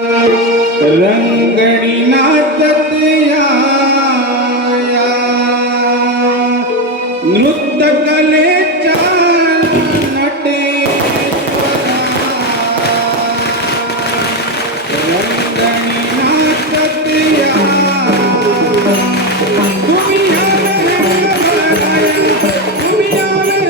रंगणी नाचत या नृत्य कलेच्या नटेश्वरा रंगणी नाचत या तुम्ही रंग भराया तुम्ही रंग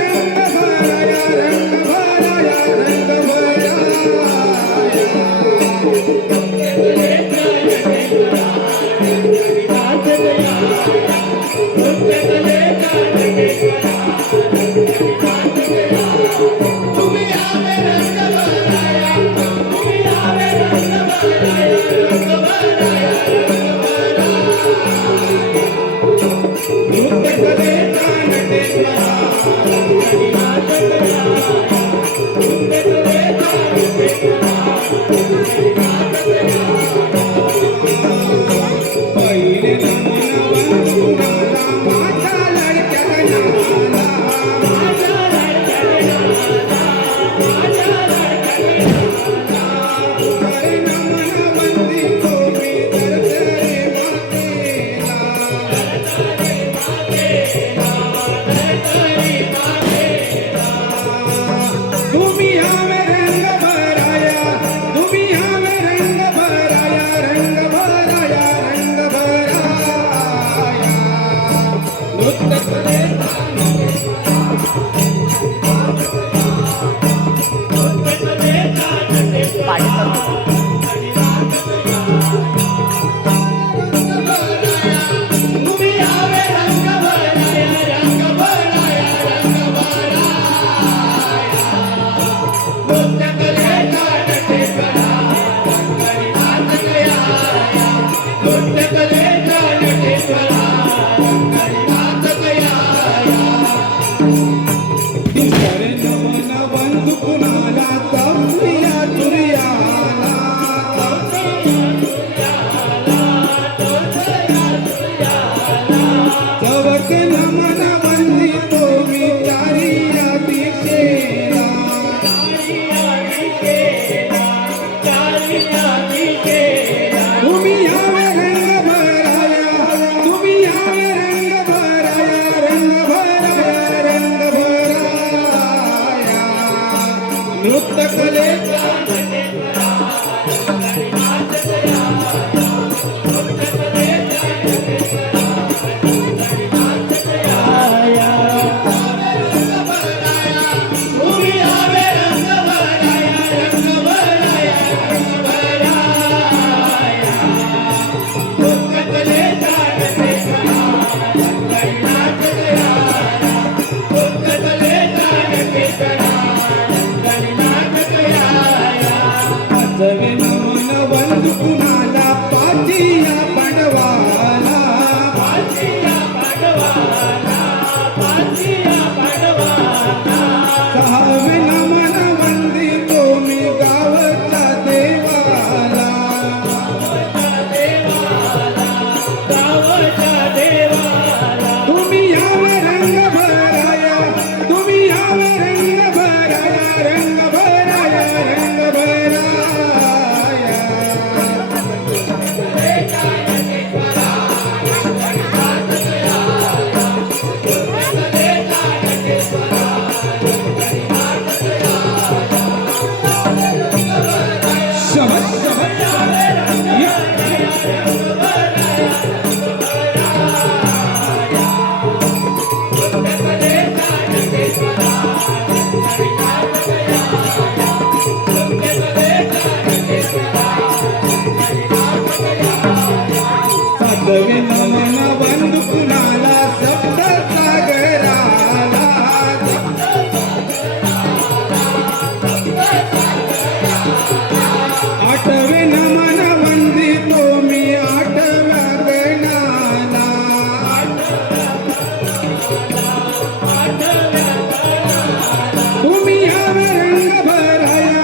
भराया रंग भराया रंग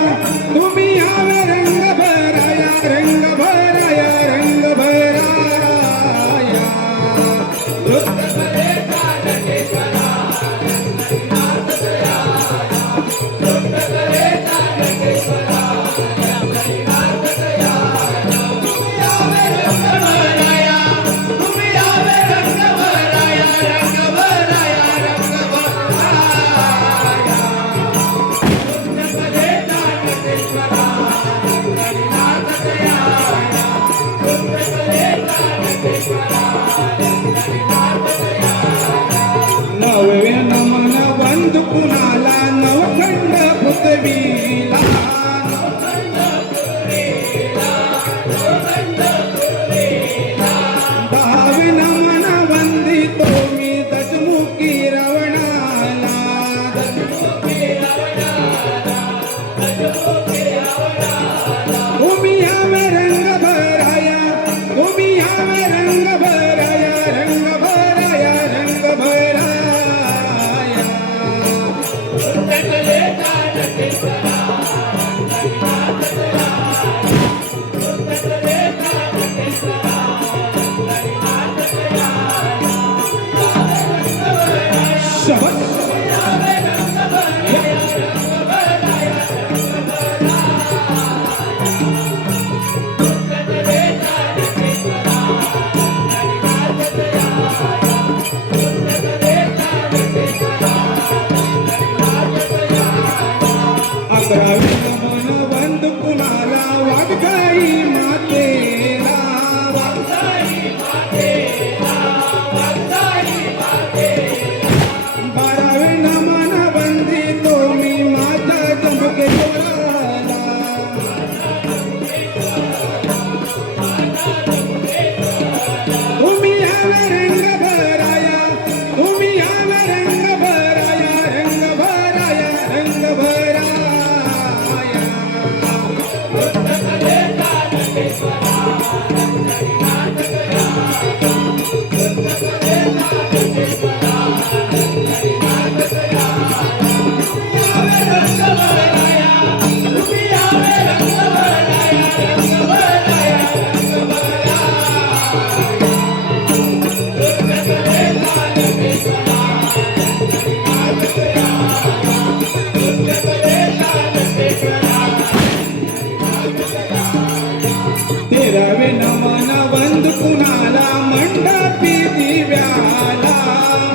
तेरावे नमन वंद कुणाला मंडपी दिव्याला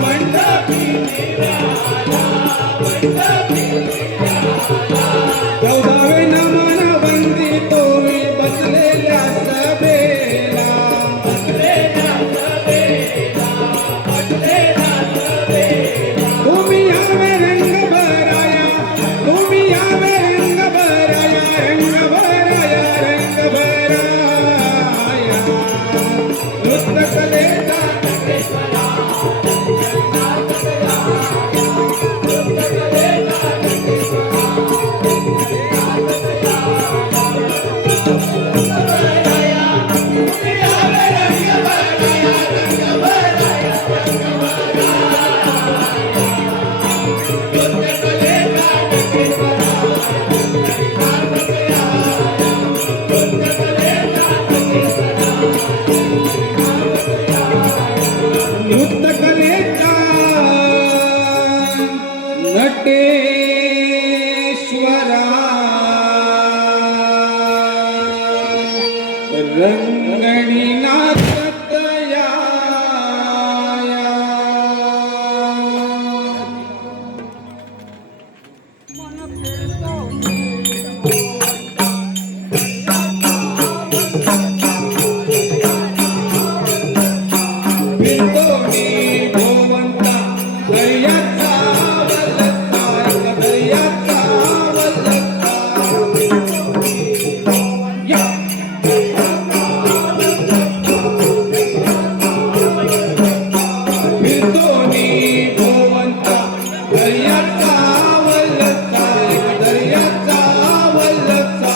मंडपी दिव्याला मंडपी दिव्याला 14वे नमन वंदितो मी बसलेल्या सभेला बसलेल्या सभेला बसलेल्या सभेला तुम्ही यावे रंग भराया तुम्ही यावे रंग भराया रंग भराया रंग भराया नृत्य कलेचा नटेश्वरा नृत्य कलेचा नटेश्वरा रंगणी नाचत या बिंदोनी भोवंता दर्याचा वल्लता दर्याचा वल्लता या बिंदोनी भोवंता दर्याचा वल्लता दर्याचा वल्लता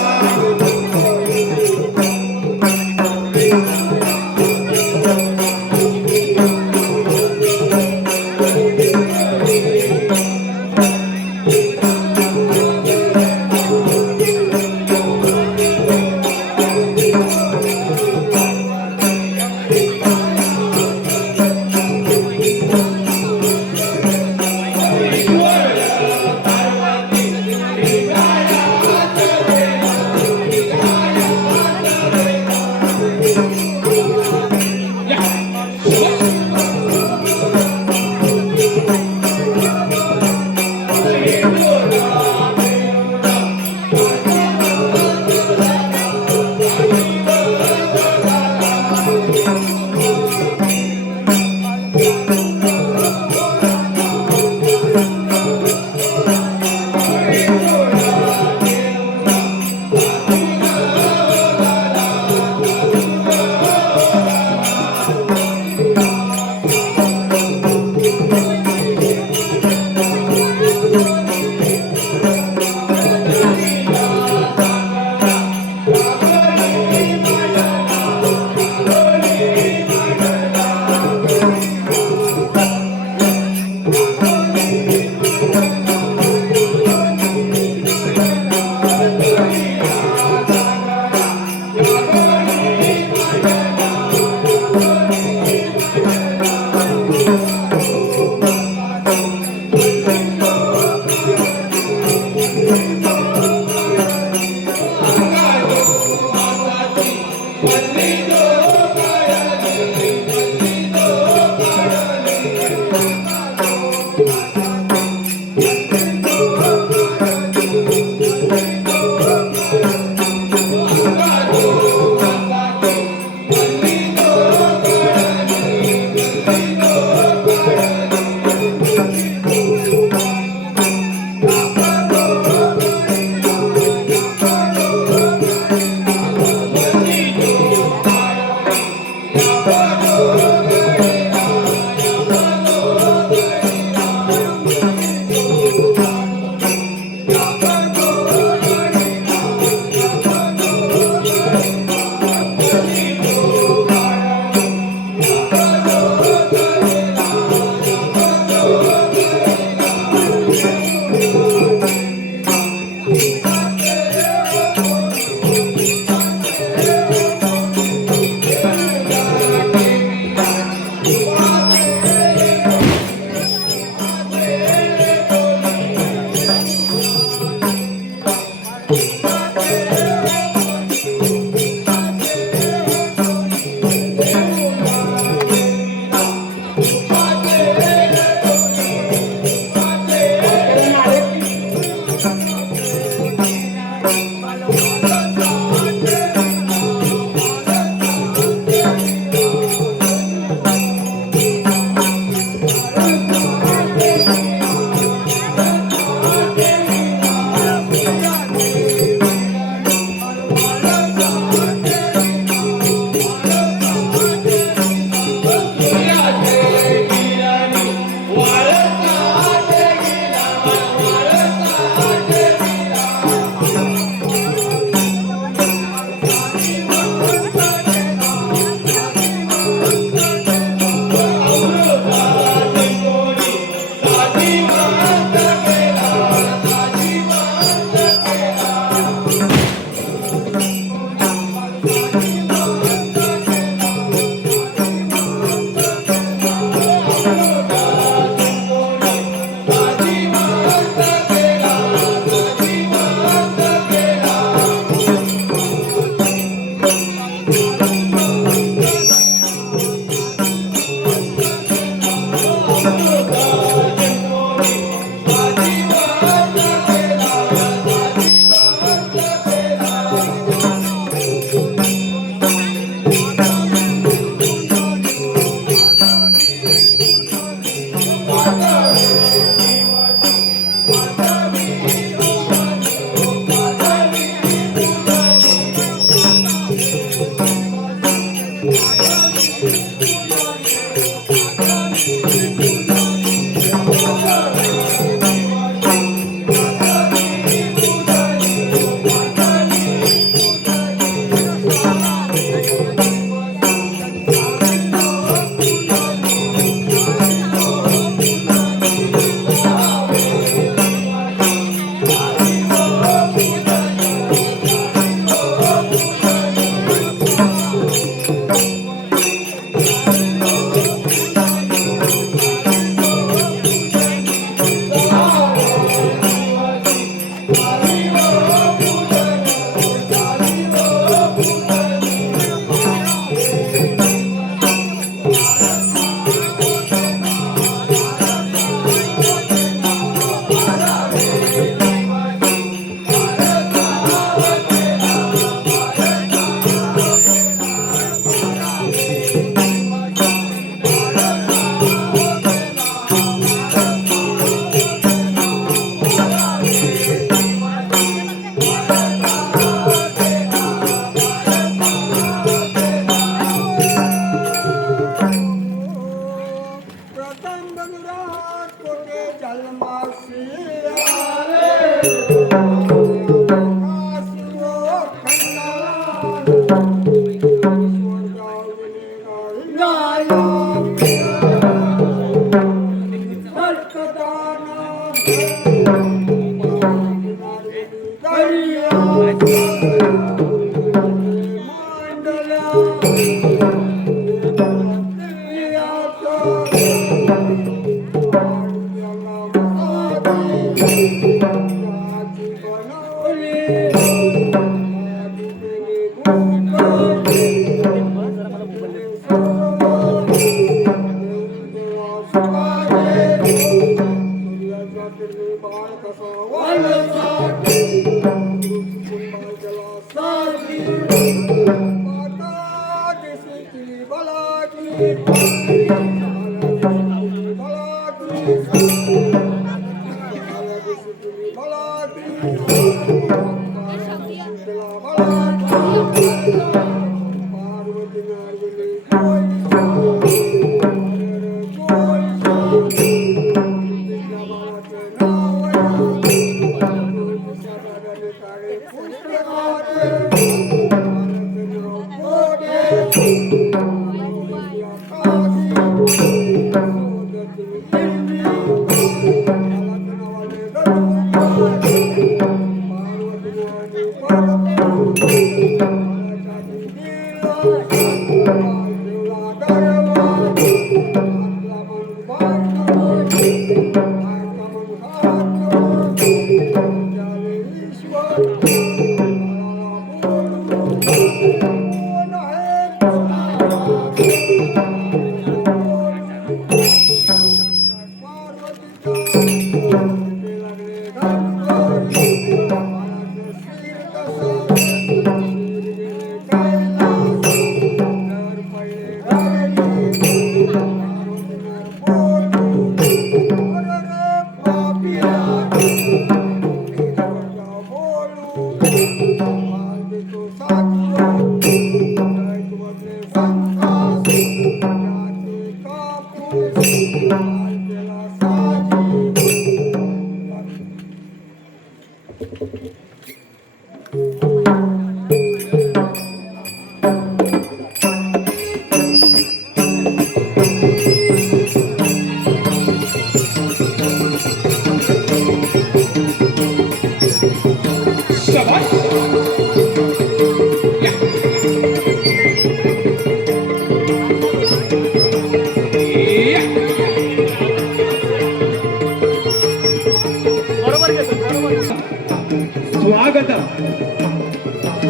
स्वागतम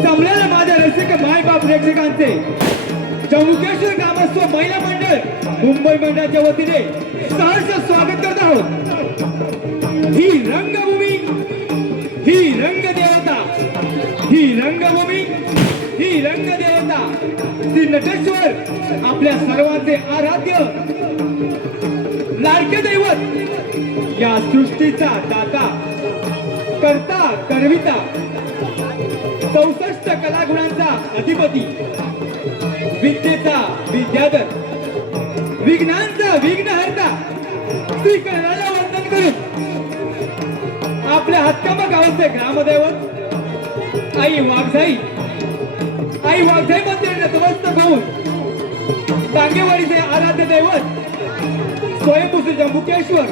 जमलेल्या माझ्या रसिक मायबाप प्रेक्षकांचे जम्मूकेश्वर ग्रामस्थ महिला मंडळ मुंबई मंडळाच्या वतीने सहर्ष स्वागत करत आहोत। ही रंगभूमी, ही रंगदेवता, ही रंगभूमी, ही रंगदेवता श्री नटेश्वर आपल्या सर्वांचे आराध्य लाडके दैवत, या सृष्टीचा दाता, करता करविता, 64 कलागुणांचा अधिपती, विद्येचा विद्याधर, विघ्नांचा विघ्नहर्ता श्री गणरायाला वंदन करून आपल्या हातकामा गावाचे ग्रामदैवत आई वाघजाई मंदिर नतमस्तक होऊन टांगेवाडीचे आराध्य दैवत स्वयंभू श्री जम्बुकेश्वर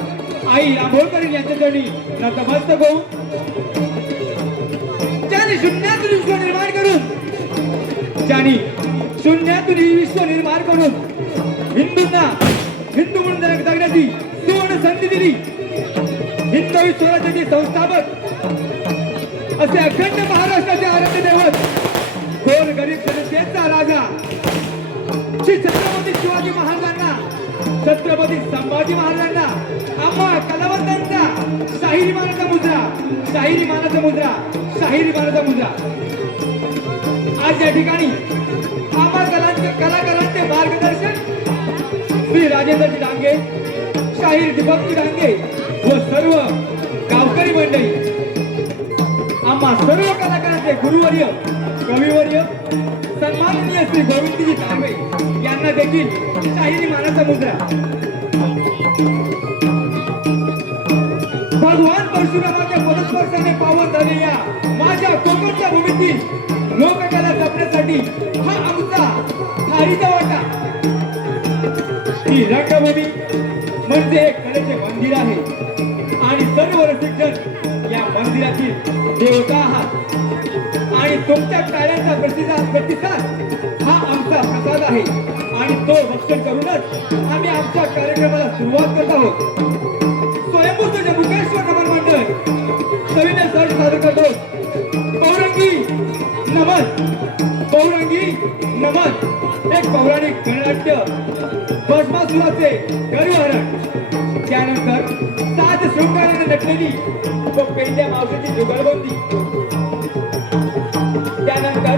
आई आंबोळकर यांच्या चरणी नतमस्तक होऊन ज्यांनी शून्यातून विश्व निर्माण करून, ज्यांनी शून्यातून विश्व निर्माण करून हिंदूंना हिंदू म्हणून जगण्याची सुवर्ण संधी दिली, हिंदवी स्वराज्याचे संस्थापक असे अखंड महाराष्ट्राचे आराध्य दैवत, गोर गरीब जनतेचा राजा श्री छत्रपती शिवाजी महाराजांना, छत्रपती संभाजी महाराजांना, आम्हा कलावंतांचा शाहिरी मानाचा मुद्रा, शाहिरी मानाचा मुद्रा, शाहिरी मानाचा मुद्रा। आज या ठिकाणी आम्हा कलाकारांचे मार्गदर्शन श्री राजेंद्रजी डांगे, शाहीर दीपकजी डांगे व सर्व गावकरी मंडळी, आम्हा सर्व कलाकारांचे गुरुवर्य, कविवर्य, सन्माननीय श्री गोविंदजी दानवे यांना देखील शाहिरी मानाचा मुद्रा। भगवान परशुरामाच्या पदस्पर्शाने पावन झालेल्या माझ्या कोकणच्या भूमीतील लोककला जपण्यासाठी हा आमचा थारीचा वाटा. ही रंगभूमी म्हणजे एक कलेचे मंदिर आहे आणि सर्व रसिकजन या मंदिरातील देवता आहात आणि तुमच्या कार्याचा प्रतिसाद हा आमचा प्रसाद आहे आणि तो भक्षण करूनच आम्ही आमच्या कार्यक्रमाला सुरुवात करत आहोत. स्वयंभूचे मुकेश्वर नमन मंडळ सविनय सर सादर करतो पौरंगी नमन. पौरंगी नमन एक पौराणिक गणनाट्य भस्मासुराचे गर्वहरण. त्यानंतर सात शृंगाराने नटलेली व पेंड्या मावशीची जुगलबंदी. त्यानंतर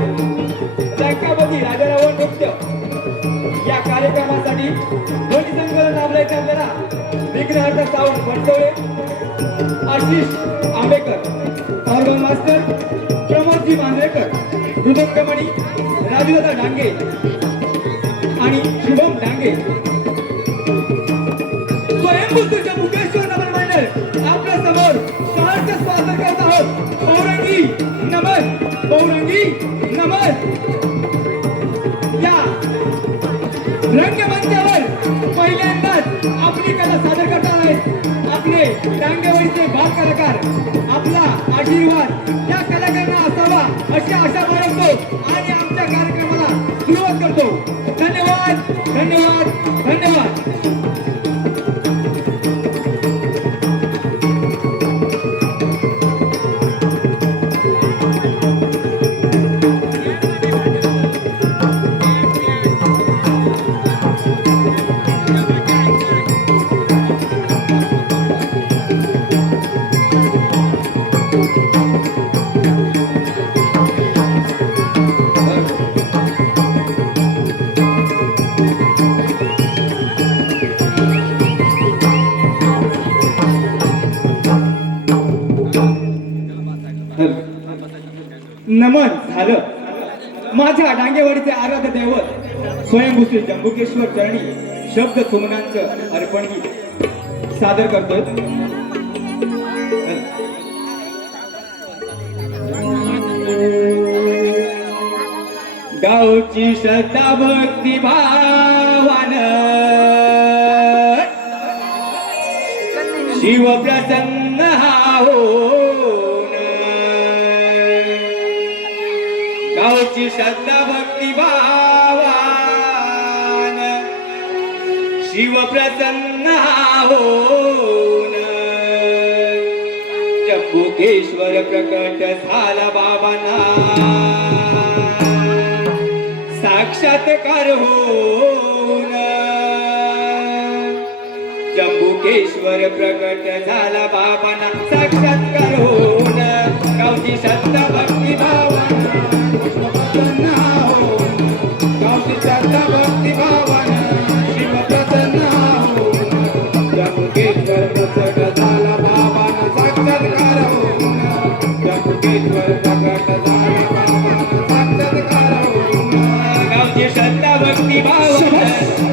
लंकापती राजा रावण नृत्य. या कार्यक्रमासाठी ध्वनी संकलन लाभलायचे आपल्याला विघ्नहर्ता सावंत बनसोडे, आशिष आंबेकर, ऑर्गन मास्टर प्रमोदजी मांजरेकर, मृदंगमणी राजूदादा डांगे आणि शुभम डांगे. स्वयंभूच्या मुकेश्वर नमन मंडळ आपल्या समोर सहर्ष स्वागत करत आहोत. पौरंगी नमन. पौरंगी नमन. या रंगमंचावर पहिल्यांदाच आपली कला सादर करणार आहेत आपले डांगेवाडीचे बाल कलाकार. आपला आशीर्वाद या कलाकारांना असावा अशी आशा बाळगतो आणि आमच्या कार्यक्रमाला सुरुवात करतो. धन्यवाद धन्यवाद धन्यवाद. नमन झालं. माझ्या डांगेवाडीचे आराध्य दैवत स्वयंभू श्री जंबुकेश्वर चरणी शब्द सुमनांचं अर्पण गीत सादर करतोय. गावची श्रद्धा भक्ती भावान शिव प्रसन्न होऊन. गावची श्रद्धा भक्ती भावान शिव प्रसन्न होऊन. जंबुकेश्वर प्रकट झाला बाबांना साक्षात्कार होऊन. जंबुकेश्वर प्रकट झाला बाबांना साक्षात्कार होऊन. गावची श्रद्धा भक्ती भावाना प्रसन्न होऊन. गावची श्रद्धा भक्ती भावाना शिव प्रसन्न होऊन. जंबुकेश्वर प्रकट झाला बाबांना साक्षात्कार होऊन. जंबुकेश्वर प्रकट झाला बाबांना साक्षात्कार होऊन. गावची श्रद्धा भक्ती भावाना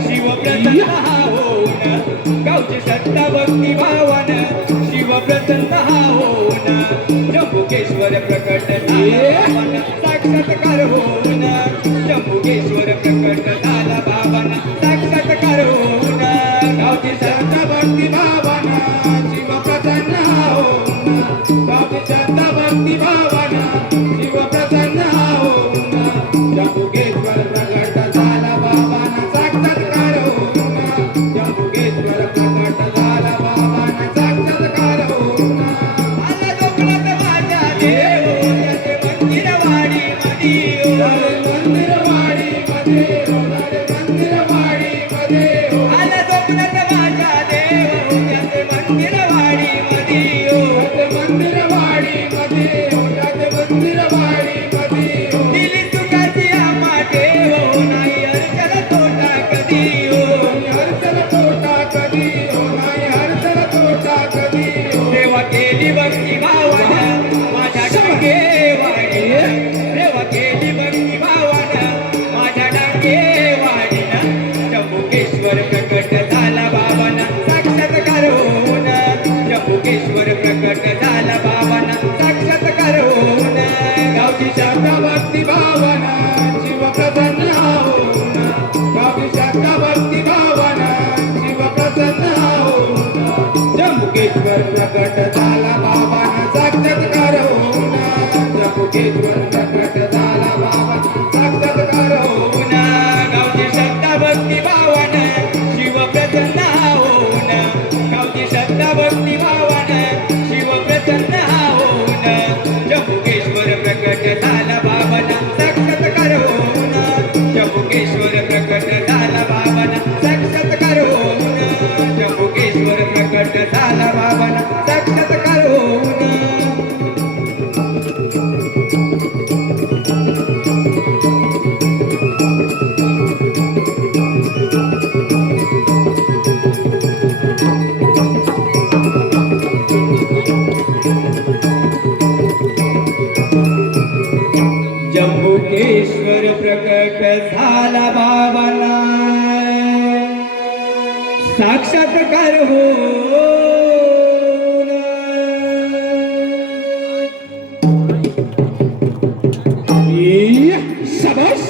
शिव प्रसन्न होऊन. गावची श्रद्धा भक्ती भावाना शिव प्रसन्न होऊन. जंबुकेश्वर प्रकट झाला बाबांना साक्षात्कार होऊन. जंबुकेश्वर प्रकट झाला बाबांना साक्षात्कार होऊन. गावची श्रद्धा भक्ती भावाना शिव प्रसन्न होऊन. गावची श्रद्धा भक्ती भावाना शिव प्रसन्न होऊन. जंबुकेश्वर प्रकट झाला बाबांना साक्षात्कार होऊन. जंबुकेश्वर प्रकट झाला बाबांना साक्षात्कार होऊन. आला कोकणात माझ्या देव त्याचे मंदिरवाडी मध्ये. मंदिरवाडी मध्ये मंदिरवाडी मध्ये. आला कोकणात माझ्या देव त्याचे मंदिरवाडी मध्ये. मंदिरवाडी मध्ये मंदिरवाडी मध्ये. दिली सुखाची आम्हा देव नाही हरचल तोटा कधी. हरचल तोटा कधी नाही हरचल तोटा कधी. देवा केली भक्ती भावाना माझ्या डांगेवाडी. देवा केली भक्ती भावाना माझ्या डांगे प्रकट झाला बाबांना साक्षात्कार होऊन त्र्यंबकेश्वर प्रकट झाला बाबांना साक्षात्कार होऊन गावची श्रद्धा भक्ती भावान शिव प्रसन्न होऊन गावची श्रद्धा भक्ती भावान शिव प्रसन्न होऊन त्र्यंबकेश्वर प्रकट झाला बाबांना साक्षात्कार होऊन त्र्यंबकेश्वर प्रकट झाला बाबांना साक्षात्कार होऊन त्र्यंबकेश्वर प्रकट झाला बाबांना साक्षात्कार होऊन जम्बुकेश्वर प्रकट झाला बाबांना साक्षात्कार होऊन शाबाश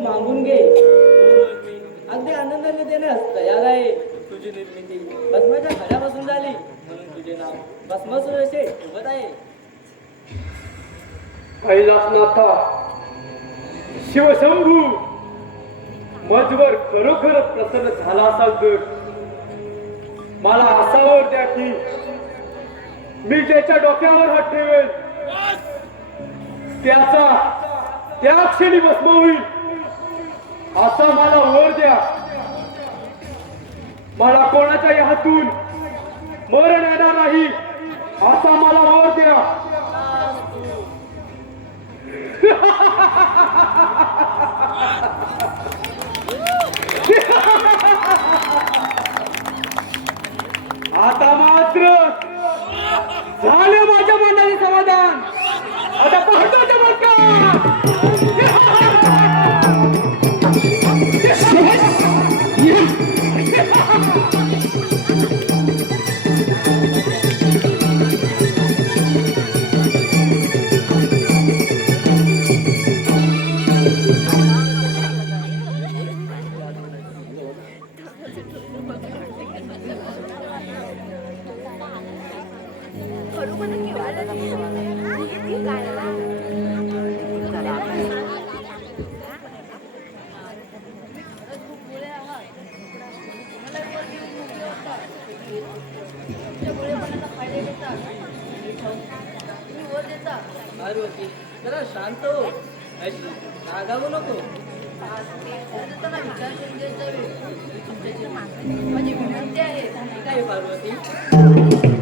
मागून घे अगदी आनंदाने देण्यास तयार आहे तुझी निर्मिती भस्माच्या घरापासून झाली म्हणून तुझे नाव भस्मासुर असे ठेवत आहे कैलासनाथा शिवशंभू मजवर खरोखर प्रसन्न झाला असाल तर मला असा वर द्या की मी ज्याच्या डोक्यावर हात ठेवेल त्याचा त्या क्षणी भस्म होईल असा मला वर द्या मला कोणाच्याही हातून मरण येणार नाही असा मला वर द्या आता मात्र झालं माझ्या मनाचे समाधान आता पाहतो पार्वती जरा शांत हो अशी रागावू नको माझी विनंती आहे काय पार्वती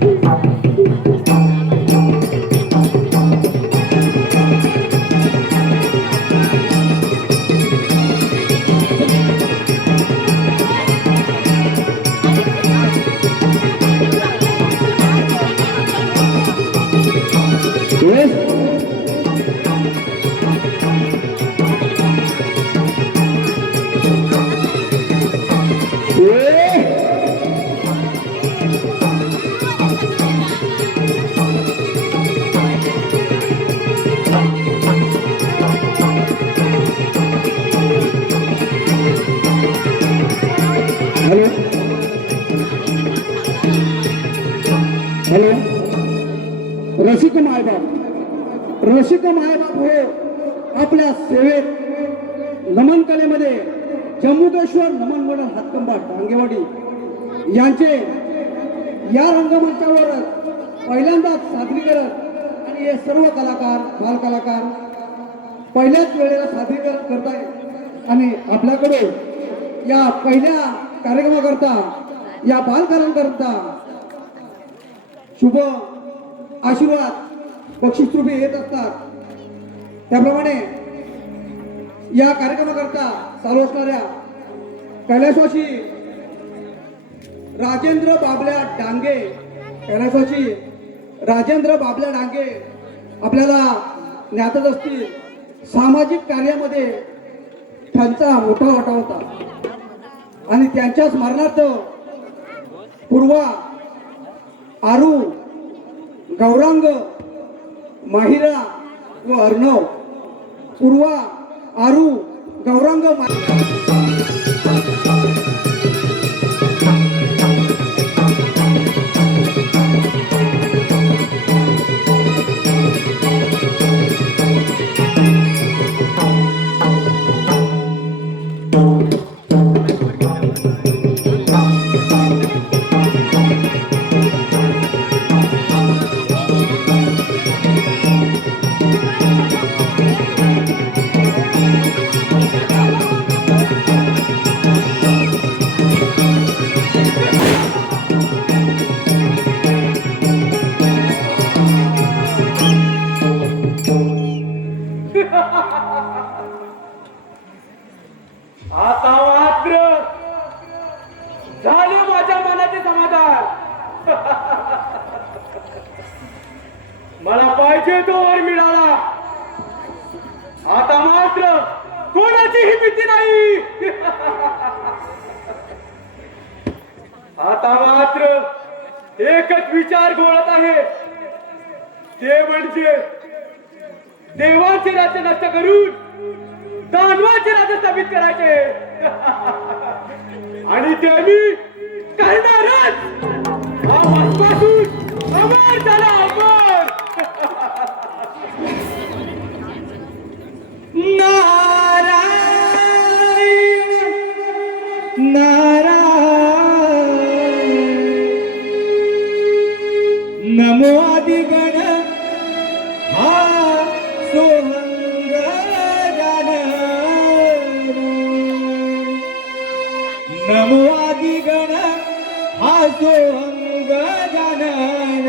मायबाप रसिक मायबाप हो आपल्या सेवेत नमन कलेमध्ये जम्बुकेश्वर नमन मंडळ हातकंबा डांगेवाडी यांचे या रंगमंचावर पहिल्यांदाच सादरीकरण आणि हे सर्व कलाकार बाल कलाकार पहिल्याच वेळेला सादरीकरण करतायत आणि आपल्याकडे या पहिल्या कार्यक्रमाकरता या बालकलांकरता शुभ आशीर्वाद बक्षीसरूपी येत असतात. त्याप्रमाणे या कार्यक्रमाकरता चालू असणाऱ्या कैलासवासी राजेंद्र बाबल्या डांगे कैलासवासी राजेंद्र बाबल्या डांगे आपल्याला ज्ञातच असतील. सामाजिक कार्यामध्ये त्यांचा मोठा वाटा होता आणि त्यांच्या स्मरणार्थ पूर्वा आरू गौरांग माहिरा व अर्णव पूर्वा आरू गौरांग आता मात्र झाले माझ्या मनाचे समाधान. मला पाहिजे तो वर मिळाला. आता मात्र कोणाचीही भीती नाही. आता मात्र एकच विचार घोळत आहे, ते म्हणजे देवाचे राज्य नष्ट करून दानवाचे राज्य स्थापित करायचे. आणि ते मी करणारच. आजपासून अमर झाला अमर. नारायण नारायण नमो आदिगण हा सोहंग जान नमो आदिगण हा सोहंग जानन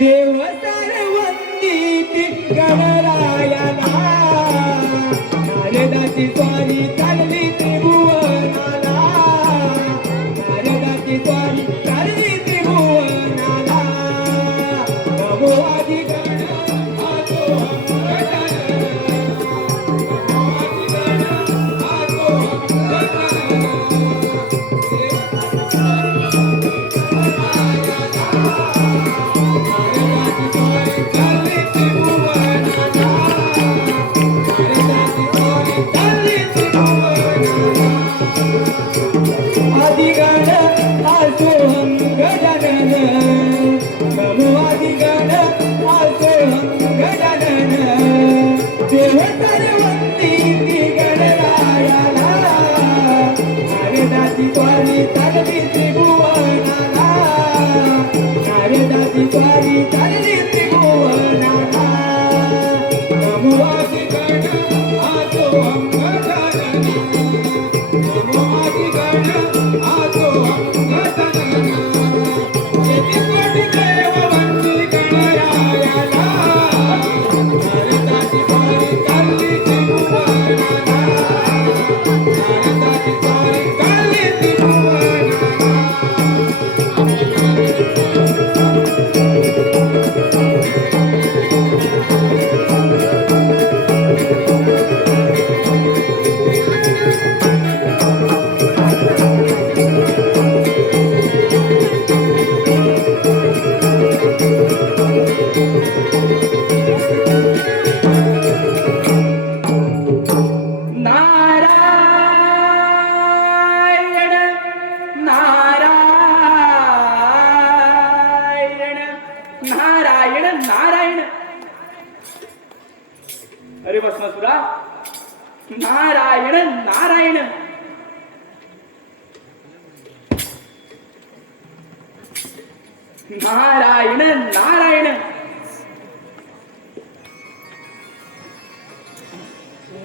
देव सर्वंदिती गणरायना नारदाची स्वारी चालली त्रिभुवनाला नारदाची स्वारी चालली त्रिभुवनाला नमो आदिगण हा सोहंग जानन नमो आदिगण हा सोहंग जानन Thank you. अरे भस्मासुरा, नारायण नारायण. नारायण नारायण.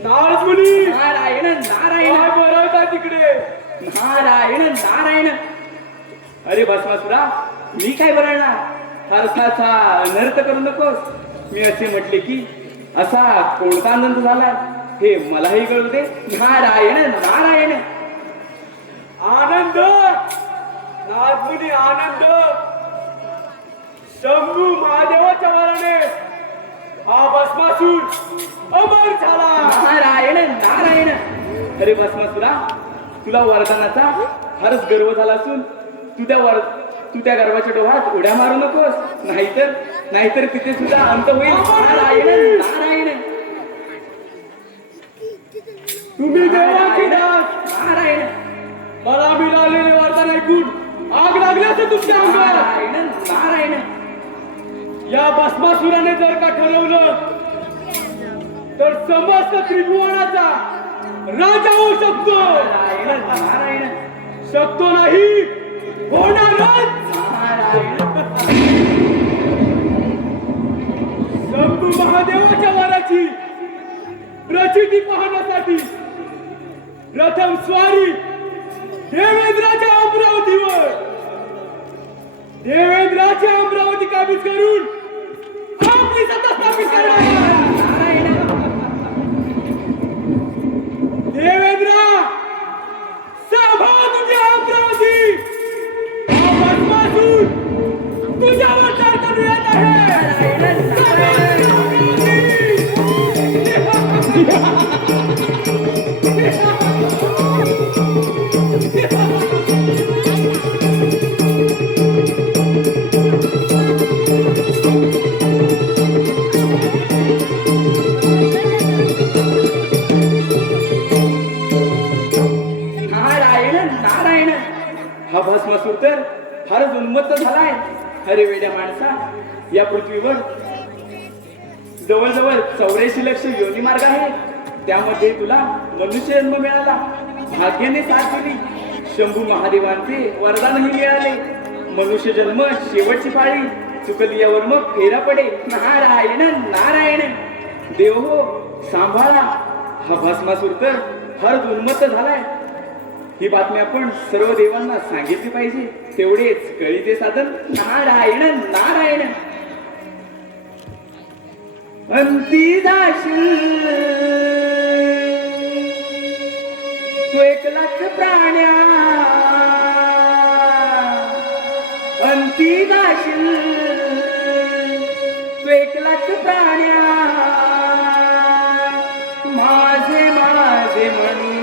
नारदमुनी नारायण नारायण. काय बोलवता तिकडे? नारायण नारायण. अरे भस्मासुरा, मी काय बोलणार? अर्थाचा अनर्थ करू नकोस. मी असे म्हटले की असा कोणता आनंद झाला हे मलाही कळू दे. नारायण नारायण. आनंद नारदमुनी आनंद. शंभू महादेवाच्या वराने हा भस्मासूर अमर झाला. नारायण नारायण. अरे भस्मासुरा, तुला वरदानाचा फारच गर्व झाला असून तू त्या गर्वाच्या डोहात उड्या मारू नकोस. नाहीतर तिथे सुद्धा अंत होईल. नारायण नारायण. तुम्ही देवाची दास. नारायण. मला मिळालेले वरदान ऐकून आग लागली असेल तुमच्या अंगावर. नारायण नारायण. या भस्मासुराने जर का ठरवलं तर समस्त त्रिभुवनाचा राजा होऊ शकतो. नारायण नारायण. शकतो नाही, होणारच. शंभू महादेवाच्या वराची प्रचिती पाहण्यासाठी प्रथम स्वारी देवेंद्राच्या अमरावतीवर. देवेंद्राची अमरावती काबीज करून आपली सत्ता स्थापित करणार. देवेंद्रा, सांभाळ तुझी अमरावती. हा भस्मासूर तुझ्यावर चाल करून येत आहे. सांभाळ हा भस्मासूर तर फारच उन्मत्त झालाय. अरे वेड्या माणसा, या पृथ्वीवर जवळजवळ 84 लक्ष योनी मार्ग आहेत. त्यामध्ये तुला मनुष्य जन्म मिळाला. भाग्याने साथ दिली. शंभू महादेवांचे वरदानही मिळाले. मनुष्य जन्म शेवटची पाळी. चुकली यावर मग फेरा पडे. नारायण नारायण. देव हो, सांभाळा. हा भस्मासूर तर फारच उन्मत्त झालाय. ही बातमी आपण सर्व देवांना सांगितली पाहिजे. तेवढेच कळीचे साधन. नारायण नारायण. अंती जाशील तू एकलाच प्राण्या. अंती जाशील तू एकलाच प्राण्या. माझे माझे म्हणून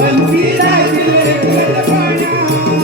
अंती जाशील एकलाच प्राण्या.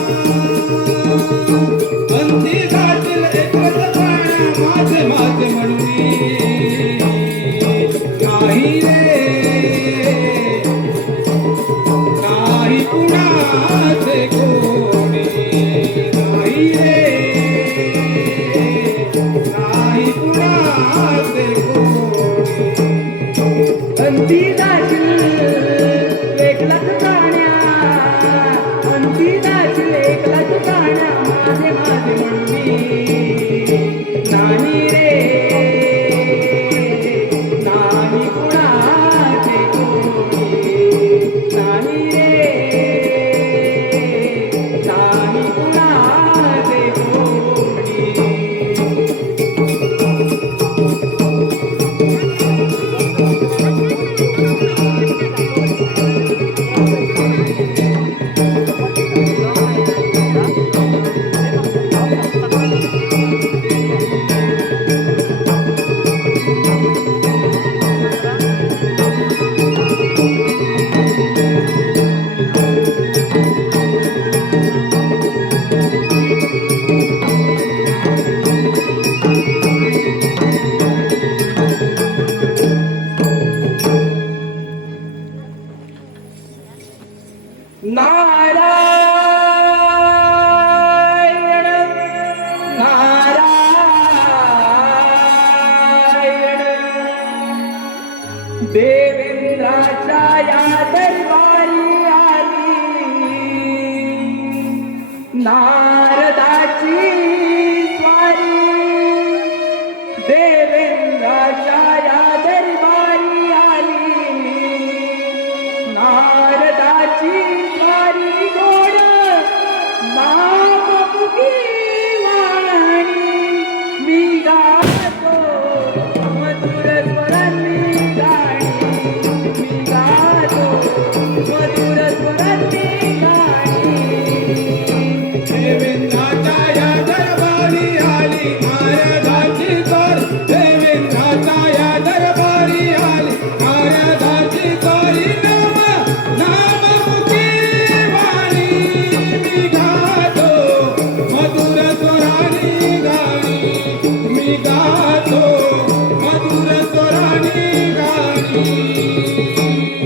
नारदाची स्वारी देवेंद्राच्या या दरबारी आली नारदाची स्वारी गोड नाममुखी वाणी मी गातो मधुर स्वरांनी गाणी मी गातो मधुर स्वरांनी गाणी देवेंद्राच्या या दरबारी आली नारदाची चोर देवेंद्राच्या या दरबारी आली नारदाची चोरी नाममुखी वाणी मी गातो मधुर स्वरानी गाणी मी गातो मधुर स्वरानी गाणी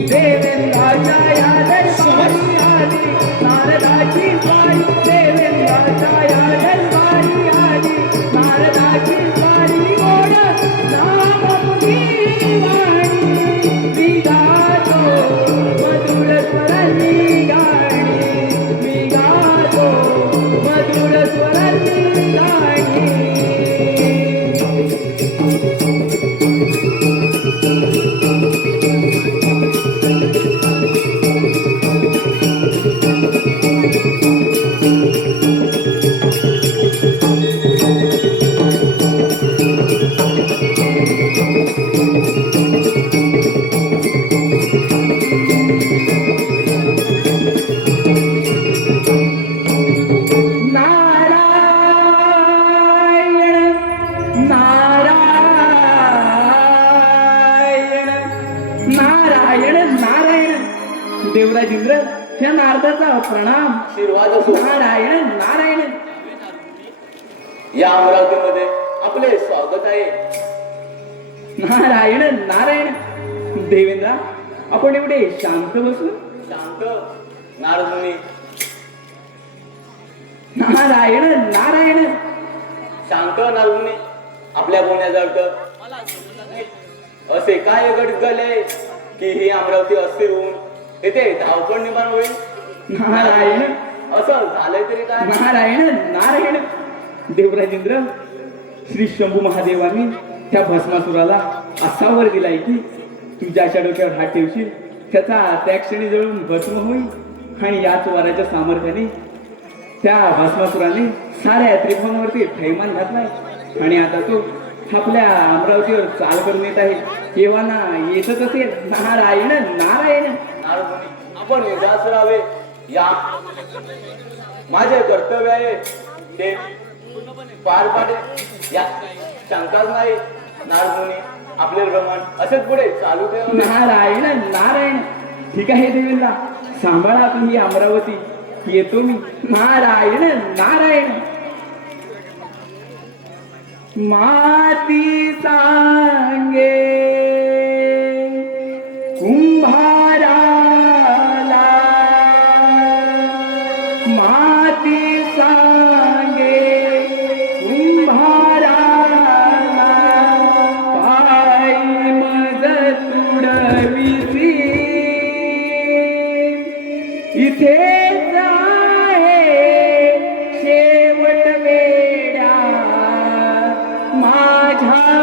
देवेंद्राच्या या दरबारी आली नारदाची स्वारी देवेंद्राच्या या दरबारी आली नारदाची स्वारी गोड नाममुखी वाणी मी गातो मधुर स्वरांनी गाणी मी गातो मधुर स्वरांनी गाणी नारायण नारायण नारायण नारायण देवराज इंद्र या नारदाचा प्रणाम आशीर्वाद असो. नारायण नारायण या अमरावतीमध्ये आपले स्वागत आहे. नारायण नारायण देवेंद्र आपण एवढे शांत बसून शांत नारदमुनी नारायण नारायण शांत नारदमुनी आपल्या बोलण्याजवळ असे काय गडगले की ही अमरावती अस्थिर होऊन येथे धावपळ निर्माण होईल. नारायण असं झालंय तरी काय. नारायण नारायण देवराज इंद्र श्री शंभू महादेवांनी त्या भस्मासुराला असा वर दिलाय की तू ज्याच्या डोक्यावर हात ठेवशील त्याचा त्या क्षणी जळून भस्म होईल आणि याच वराच्या सामर्थ्याने त्या भस्मासुराने साऱ्या त्रिभुवनावरती थैमान घातलाय आणि आता तो आपल्या अमरावतीवर चाल करून येत आहे. केव्हा येतच असेल. नारायण नारायण नारदमुनी आपण उदास राहावे या माझे कर्तव्य आहे ते पार पाडे या शंकाच नाही. नारदमुनी आपले भ्रमण असेच पुढे चालू ठेव. नारायण नारायण ठीक आहे देवेंद्र सांभाळा आपण ही अमरावती येतो मी. नारायण नारायण माती सांगे कुंभाराला माती सांगे कुंभाराला पायी मज तुडविसी इथेच आहे शेवट वेड्या माझ्या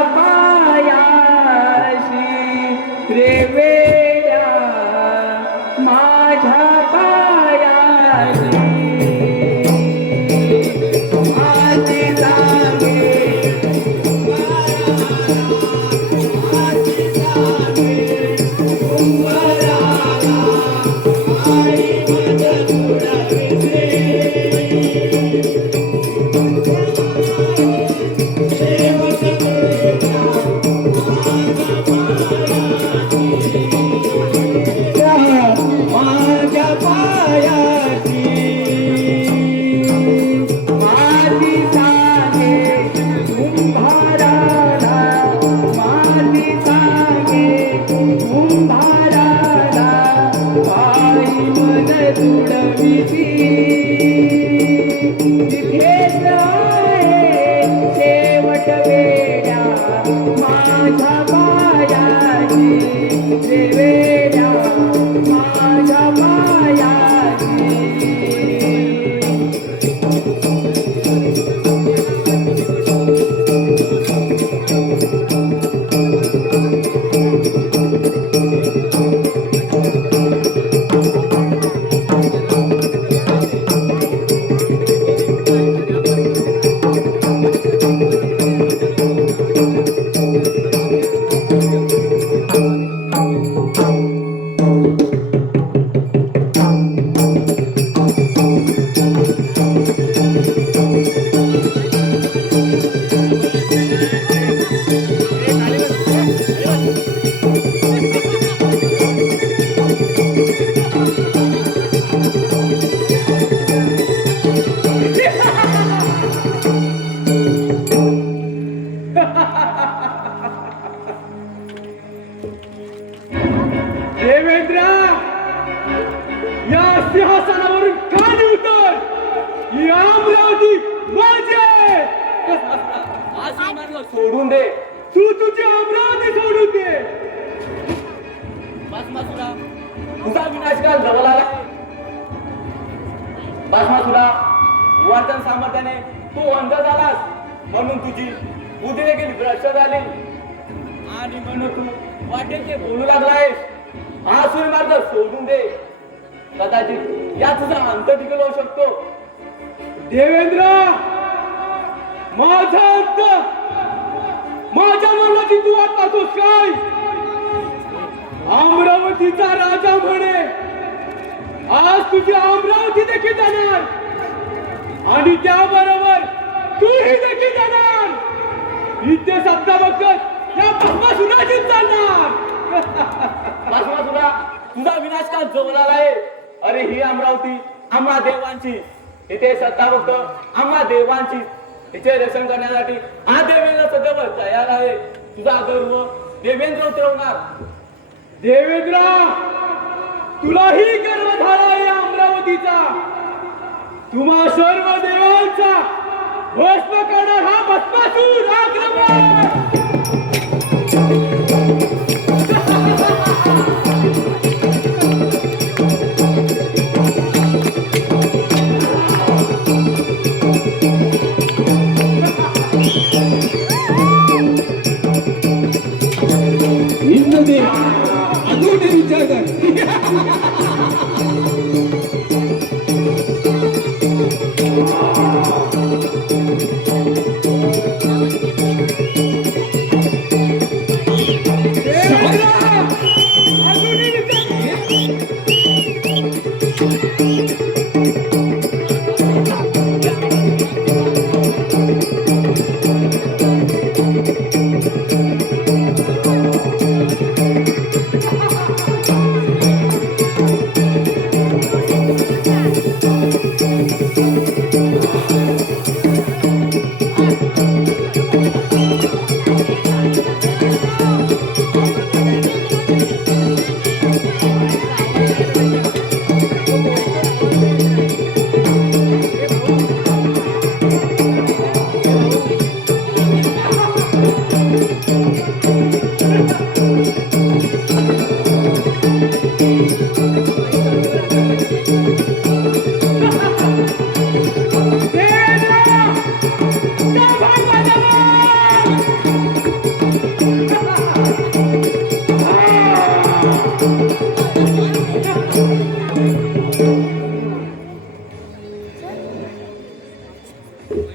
ही अमरावती माझी आहे. आज मला सोडून दे. तू तुझी अमरावती सोडून दे. बासमासुरा, तुझा विनाशकाल जवळ आला. बासमासुरा, वर्तन सामर्थ्याने तू अंध झालास म्हणून तुझी बुद्धी देखील भ्रष्ट झाली आणि म्हणून तू वाटेल ते बोलू लागलायस. हा सूर्यमार्ग सोडून दे. कदाचित या तुझा अंत टिकल होऊ शकतो. देवेंद्र, माझा अंत माझ्या मनाची तू वाट पाहतोस काय? अमरावतीचा राजा म्हणे आज तुझी अमरावती देखील जाणार आणि त्याबरोबर तूही देखील जाणार. इथे सत्ता बघत या भस्मासुराची चालणार. बासमासुरा, तुझा विनाशकाल जवळ आलाय. अरे ही अमरावती आम्हा देवांची. इथे सत्ता फक्त आम्हा देवांची. तिचे रक्षण करण्यासाठी हा देवेंद्र सदैव तयार आहे. तुझा गर्व देवेंद्र उतरवणार. देवेंद्र, तुलाही गर्व झाला या अमरावतीचा. तुम्हा सर्व देवांचा भस्म करणार हा भस्मासूर आक्रमण. हिंदू अजून विचार कर.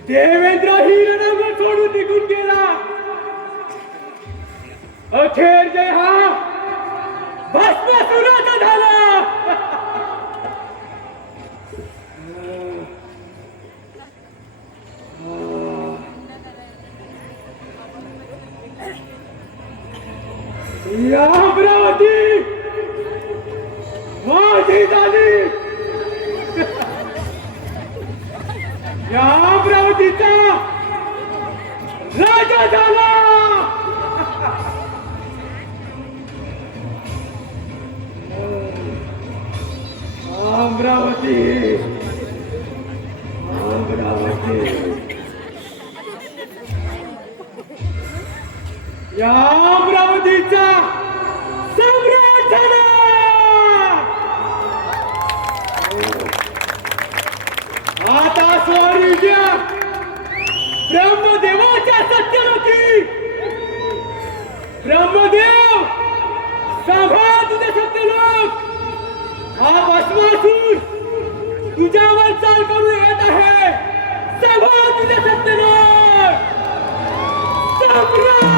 देवेंद्र ही रणंगण सोडून निघून गेला. अखेर जय हा भस्मासुराचा झाला. या अमरावती माझी झाली. या अमरावतीचा राजा झाला. अमरावती, अमरावती, या अमरावतीचा सम्राट झाला. आता स्वरूद्या ब्रह्मदेवाच्या सत्यलोकी. ब्रह्मदेव, सांभाळ तुझे सत्यलोक. हा भस्मासूर तुझ्यावर चाल करून येत आहे. सांभाळ तुझे सत्यलोक. सम्राट.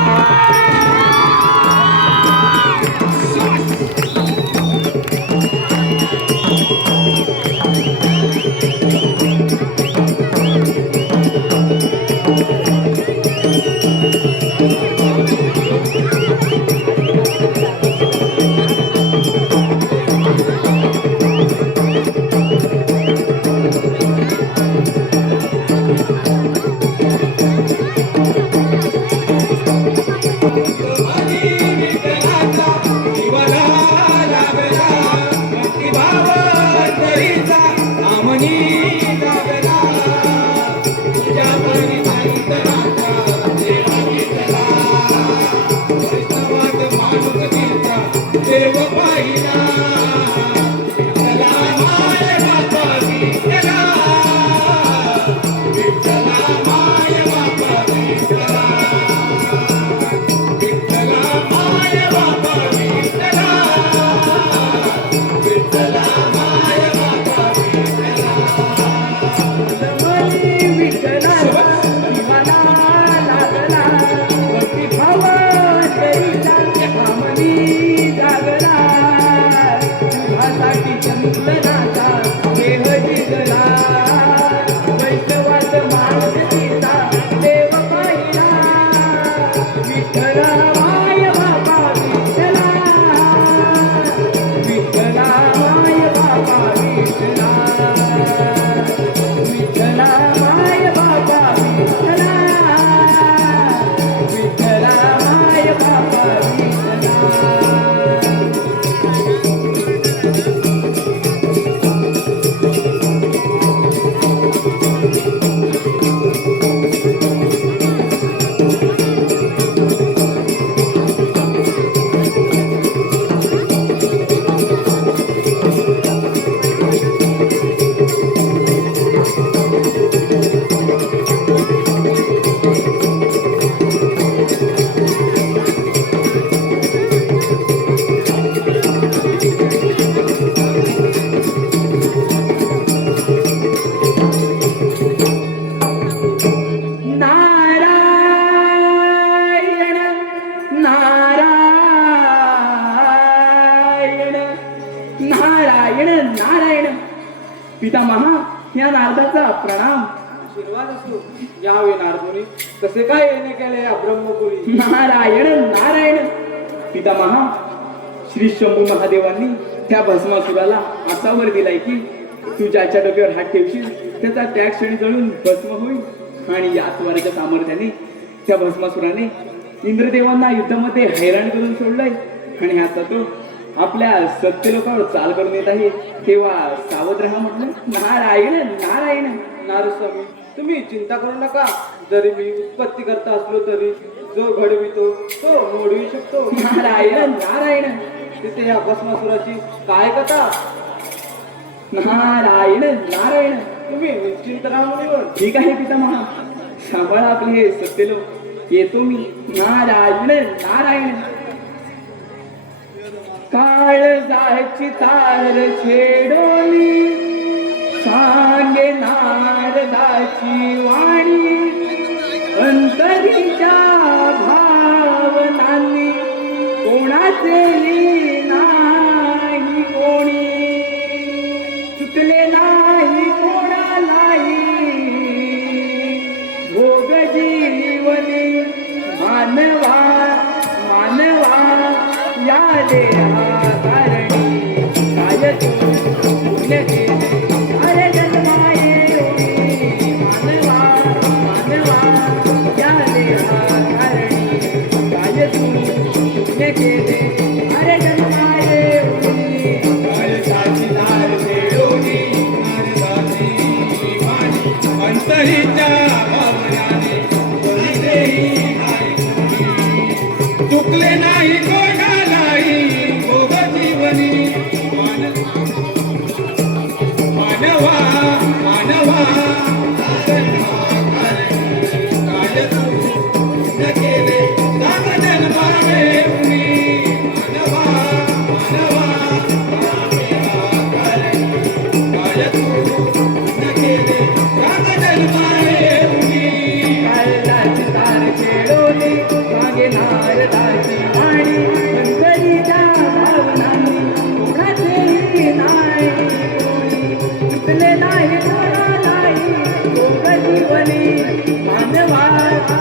प्रणाम. आशीर्वाद असो. यावे नारदमुनी. कसे काय येणे केले या ब्रह्मपुरी? नारायण नारायण. पितामहा श्री शंभू महादेवांनी त्या भस्मासुराला असा वर दिलाय की तू ज्याच्या डोक्यावर हात ठेवशील त्याचा त्या क्षणी जळून भस्म होईल. आणि याच वराच्या सामर्थ्याने त्या भस्मासुराने इंद्रदेवांना युद्धामध्ये हैराण करून सोडलंय. आणि आता तो आपल्या सत्य लोकांवर चाल करून येत आहे. तेव्हा सावध राहा म्हटलं. नारायण नारायण. नारस्वामी तुम्ही चिंता करू नका. जरी मी उत्पत्ती करता असलो तरी जो घडवितो तो मोडवी शकतो. नारायण नारायण. तिथे या भस्मासुराची काय कथा? नारायण नारायण. तुम्ही निश्चिंत राहा मुनीवर. ठीक आहे पितामहा, सांभाळा आपले हे सत्य लोक. येतो मी. नारायण नारायण. काळ जायची तार छेडोली सांगे नारदाची वाणी. अंतरीच्या भावनांनी कोणाचे नाही कोणी. चुकले नाही कोणालाही भोग जीवनी. मानवा मानवा या देहा कारणी काय तू पुण्य केले अरे जन्माये ओळी. मानवा मानवा या देहा कारणी काय तू पुण्य केले अरे जन्माये ओळी. काळजाची तार छेडोली नारदाची वाणी. अंतरीच्या भावनाने कोणीही नाही कोणी. चुकले नाही कोणालाही भोग जीवनी. मानवा मानवा काय तू न केले सांग जन्मावे उणी. मानवा मानवा काय तू न केले सांग जन्मावे उणी. काळजाची तार छेडोली सांगे नारदाची वाणी. अंतरीच्या भावनांनी कोणाचेही नाही कोणी. चुकले नाही कोणालाही भोग जीवनी. मानवा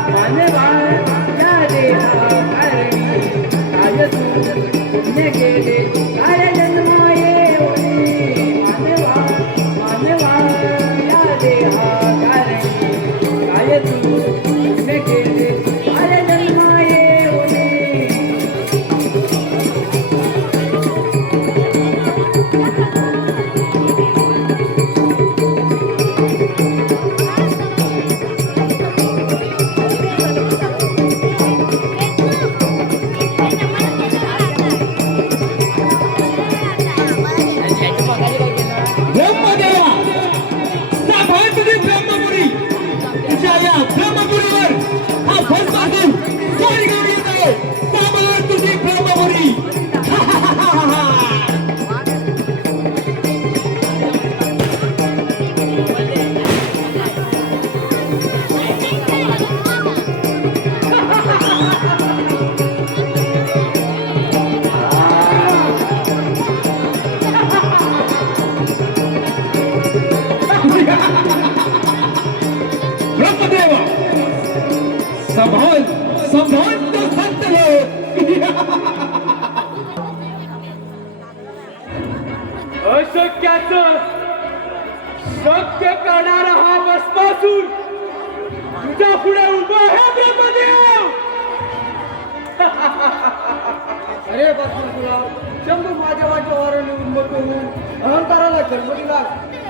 मानवा या देहा कारणी काय तू पुण्य केले काय जन्माये ओळी. मानवा मानवा या देहा कारणी काय तू पुण्य केले काय जन्माये ओळी. ब्रह्मदेवा सांभाळ तुझी ब्रह्मपुरी. तुझ्या या ब्रह्मपुरीवर हा भस्मासूर चोरी घेऊन येत आहे. सांभाळ तुझी ब्रह्मपुरी. ब्रह्मदेवा संभाल संभाल तो संत लोक. अशक्याचं शक्य करणारा हा भस्मासूर तुझ्या पुढे उभा आहे ब्रह्मदेव. अरे भस्मासुरा शंभू महादेवाच्या वाराने उन्मत्त होऊन अहंकाराला जन्म दिला.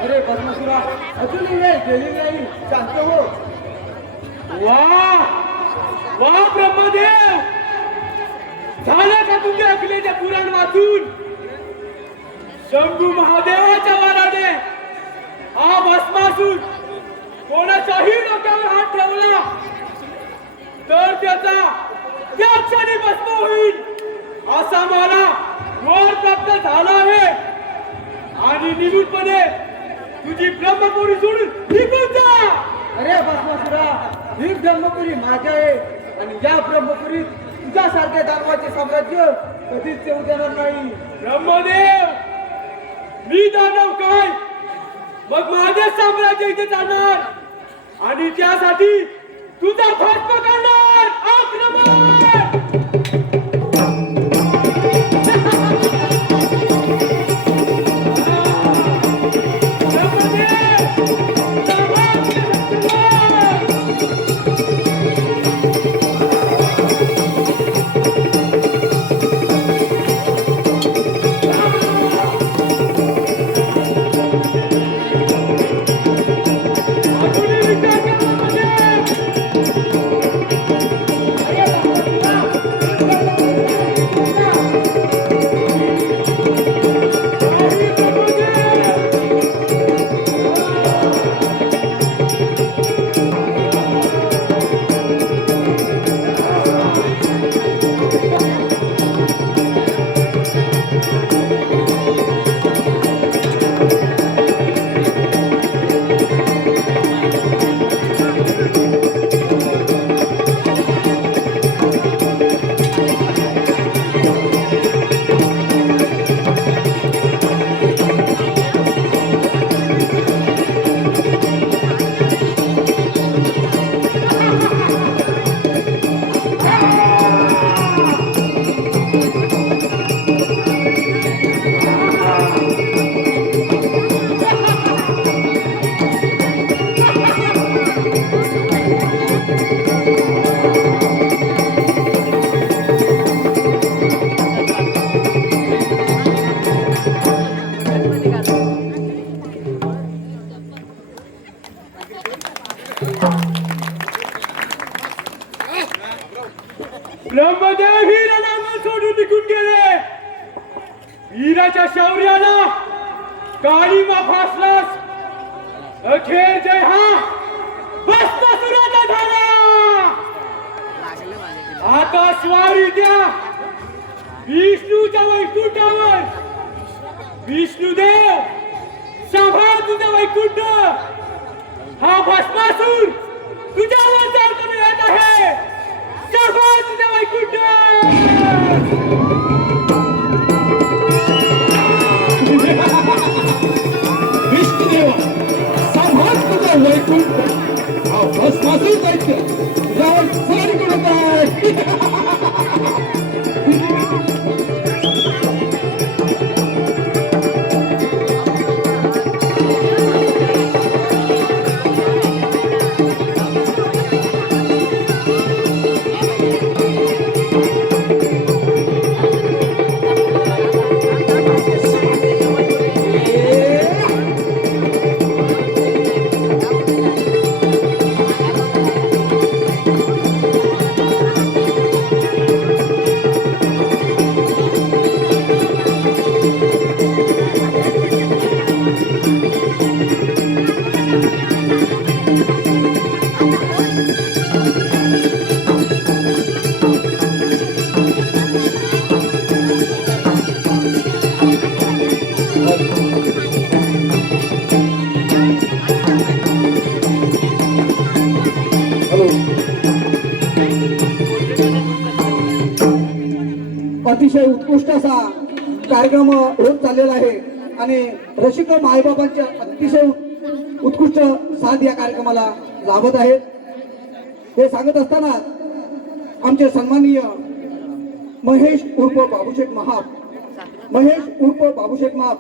अरे भस्मासुरा अजूनही वेळ गेली नाही. शांत हो. वा वा ब्रह्मदेव, झालं का तुझ्या अकलेच्या पुराण वाचून? शंभू महादेवाच्या वाराने हा भस्मासूर कोणाच्याही डोक्यावर हात ठेवला तर त्याचा त्या क्षणी भस्म होईल असा मला वर प्राप्त झाला आहे. आणि निमूटपणे तुझी ब्रह्मपुरी सोडून निघून जा. अरे भस्मासुरा ही ब्रह्मपुरी माझी आहे आणि या ब्रह्मपुरीत तुझ्यासारख्या दानवाचे साम्राज्य कधीच येऊ देणार नाही. ब्रह्मदेव, मी दानव काय मग माझे साम्राज्य इथे जाणार आणि त्यासाठी तुझा भस्म करणार. आक्रमण! ब्रह्मदेव वीराला न सोडून निघून गेले. वीराच्या शौर्याला काळीमा फासलास. अखेर जय हा भस्मासुराचा झाला. आता स्वारी द्या विष्णूच्या वैकुंठावर. विष्णुदेव सांभाळ तुझा वैकुंठ. हा भस्मासूर तुझ्यावर चालतो येत आहे. सांभाळ तुझा वैकुंठ. विष्णुदेव सांभाळ तुझा वैकुंठ. हा भस्मासूर दैत्य तुझ्यावर स्वारी करत आहे. अतिशय उत्कृष्ट असा कार्यक्रम होत चाललेला आहे आणि रसिक मायबाबांच्या अतिशय उत्कृष्ट साथ या कार्यक्रमाला लाभत आहेत. हे सांगत असताना आमचे सन्माननीय महेश उर्फ बाबूशेठ महाप, महेश उर्फ बाबूशेठ महाप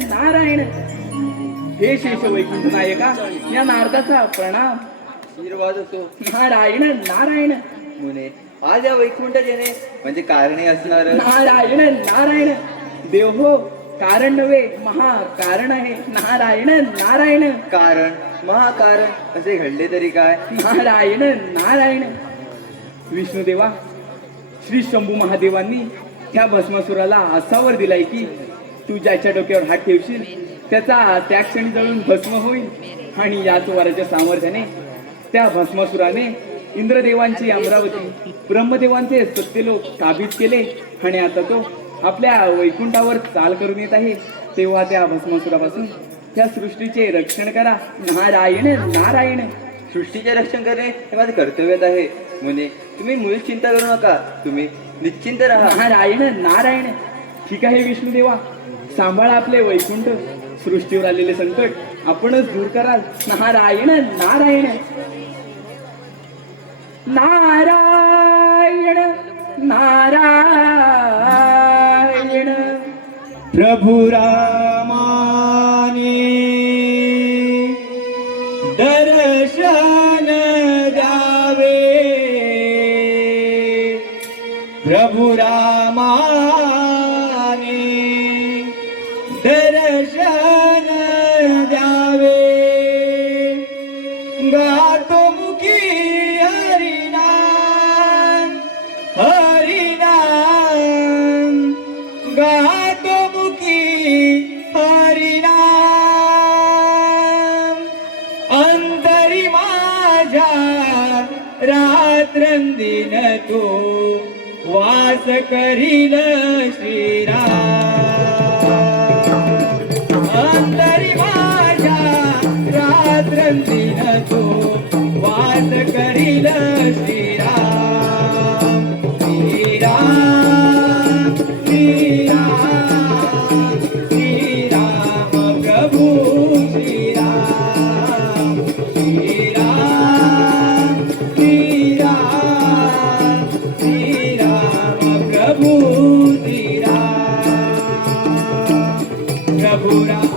नारायण. हे शेष वैकुंठ नायका, या नारदाचा प्रणाम. आशीर्वाद असो. नारायण नारायण मुने आज या वैकुंठात येणे म्हणजे कारणे असणार. नारायण नारायण. देव हो, कारण नव्हे महाकारण आहे. नारायण नारायण. कारण महाकारण असे घडले तरी काय. नारायण नारायण. विष्णुदेवा, श्री शंभू महादेवांनी त्या भस्मासुराला असावर दिलाय की तू ज्याच्या डोक्यावर हात ठेवशील त्याचा त्या क्षणी जळून भस्म होईल. आणि याच वराच्या सामर्थ्याने त्या भस्मासुराने इंद्रदेवांची अमरावती, ब्रह्मदेवांचे सत्यलोक काबीज केले. आणि आता तो आपल्या वैकुंठावर चाल करून येत आहे. तेव्हा त्या भस्मासुरापासून त्या सृष्टीचे रक्षण करा. नारायण नारायण. सृष्टीचे रक्षण करणे हे माझे कर्तव्यच आहे. मुने तुम्ही मुळीच चिंता करू नका, तुम्ही निश्चिंत राहा. नारायण नारायण. ठीक आहे विष्णुदेवा, सांभाळा आपले वैकुंठ. सृष्टीवर आलेले संकट आपणच दूर कराल. नारायण नारायण. नारायण नारायण. प्रभु रामाने दर्शन द्यावे. प्रभु रामाने दर्शन द्यावे. गातो मुखी हरिनाम हरिनाम. गातो मुखी हरिनाम. अंतरी माझ्या रात्रंदिन तो वास करील श्रीराम. अंतरी माझ्या रात्रंदिन तो वास करील श्रीराम. श्रीराम श्रीराम श्रीराम प्रभु श्रीराम. श्रीराम श्रीराम श्रीराम प्रभु श्रीराम. प्रभु राम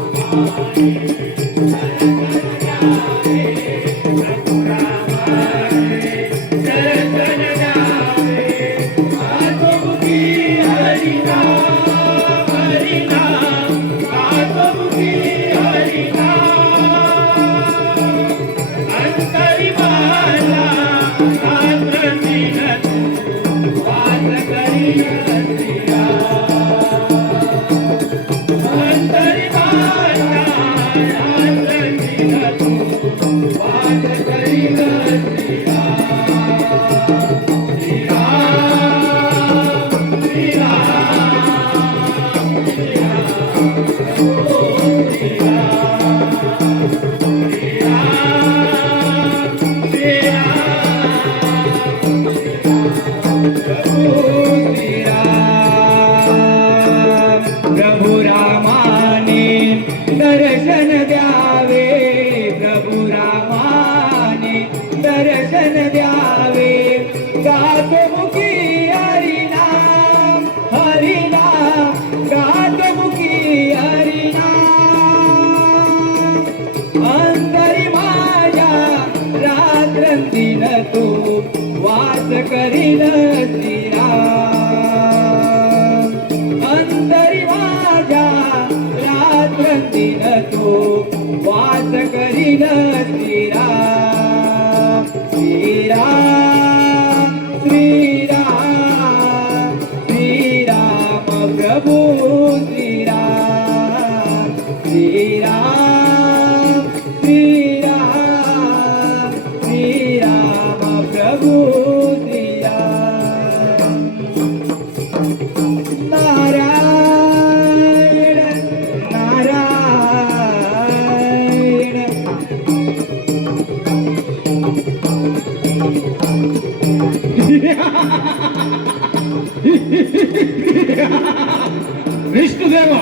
प्रभु रामाने दर्शन द्यावे. प्रभु रामाने दर्शन द्यावे. गातो मुखी हरिनाम हरिनाम. गातो मुखी हरिनाम. अंतरी माझ्या रात्रंदिन तो वास करील श्रीराम. अंतरी महाप्रभू श्रीराम श्रीराम श्रीराम श्रीराम प्रभू श्रीराम नारायण नारायण विष्णुदेवा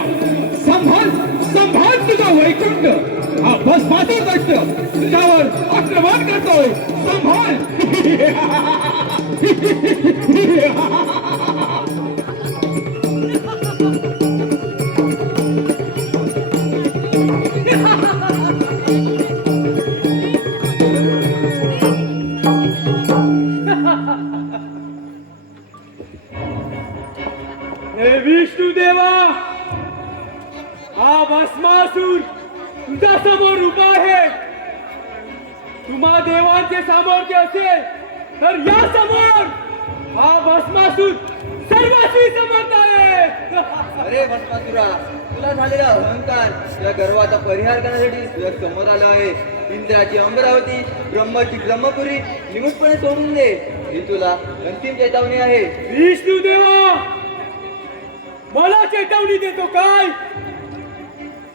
संभाल संभाल तुझा वैकुंठ हा भस्मासूर दष्ट तुझ्यावर आक्रमण करतोय संभाल हे विष्णुदेवा हा भस्मासूर तुझ्या समोर उभा आहे. तुम्हा देवांचे सामर्थ्य असेल तर या समोर हा भस्मासूर सर्वांशी समर्थ आहे. अरे भस्मासुरा, तुला झालेला अहंकार तुझ्या गर्वाचा परिहार करण्यासाठी तुझ्या समोर आला आहे. इंद्राची अमरावती, ब्रह्माची ब्रह्मपुरी निमुटपणे सोडून दे. ही तुला अंतिम चेतावणी आहे. विष्णुदेवा मला चेतावणी देतो काय?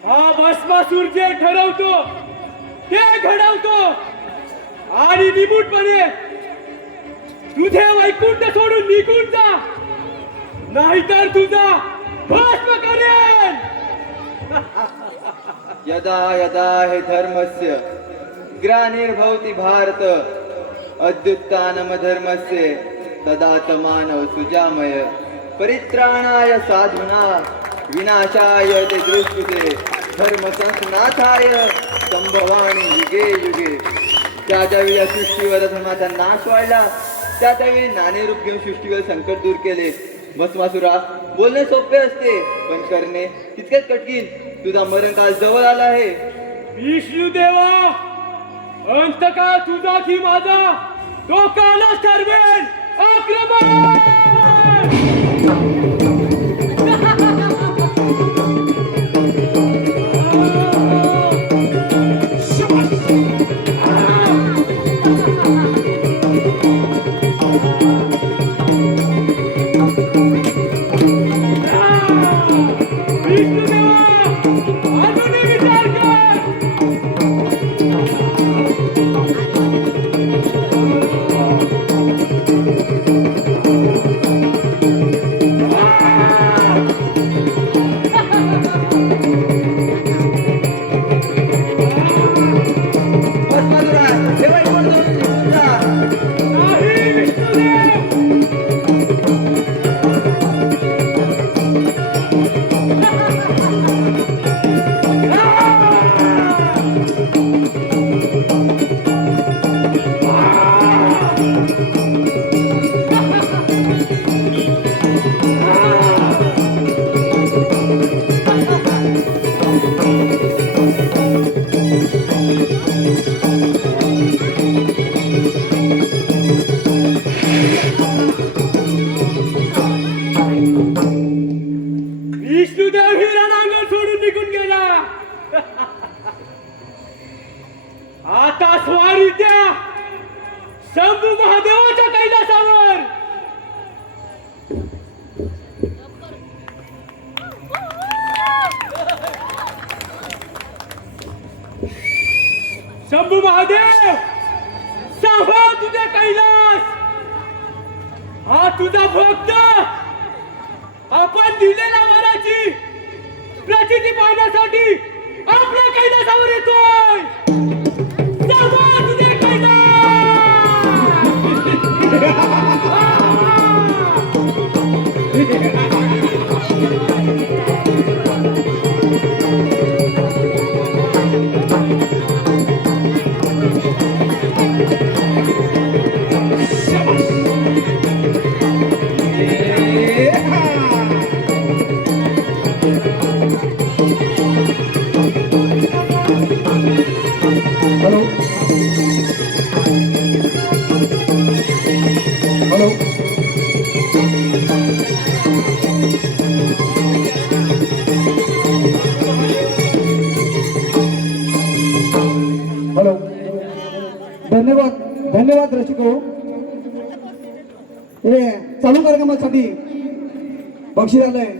हा भस्मासूर जे ठरवतो ते घडवतो आणि निमूटपणे तुझे वैकुंठ सोडून निघून जा, नाहीतर तुझा भस्म करेन. यदा यदा हे धर्मस्य ग्लानिर्भवति भारत अद्युत्थानम धर्मस्य तदात्मानव सुजामय परित्राणाय साधूना विनाशाय ते दृष्टीते धर्म संस्थानाथाय संभवानी युगे युगे. त्या त्यावेळी या सृष्टीवर धर्माचा नाश वाढला, त्या त्यावेळी नाणे रूप घेऊन सृष्टीवर संकट दूर केले. भस्मासुरा, बोलणे सोपे असते पण करणे तितकेच कठीण. तुझा मरणकाळ जवळ आला आहे. विष्णुदेवा अंतकाळ तुझा की माझा डोकालाच ठरवेल. आक्रमण! विष्णुदेव ही रणांगण सोडून निघून गेला. आता स्वारी द्या शंभू महादेवाच्या कैलासावर. शंभू महादेव सांभाळ तुझे कैलास. हा तुझा भक्त आपण दिलेल्या वराची प्रचिती पाहण्यासाठी आपल्या कैलासावर येतोय. सांभाळ तुझे हॅलो धन्यवाद रसिक हो. हे चालू कार्यक्रमासाठी बक्षीस आलंय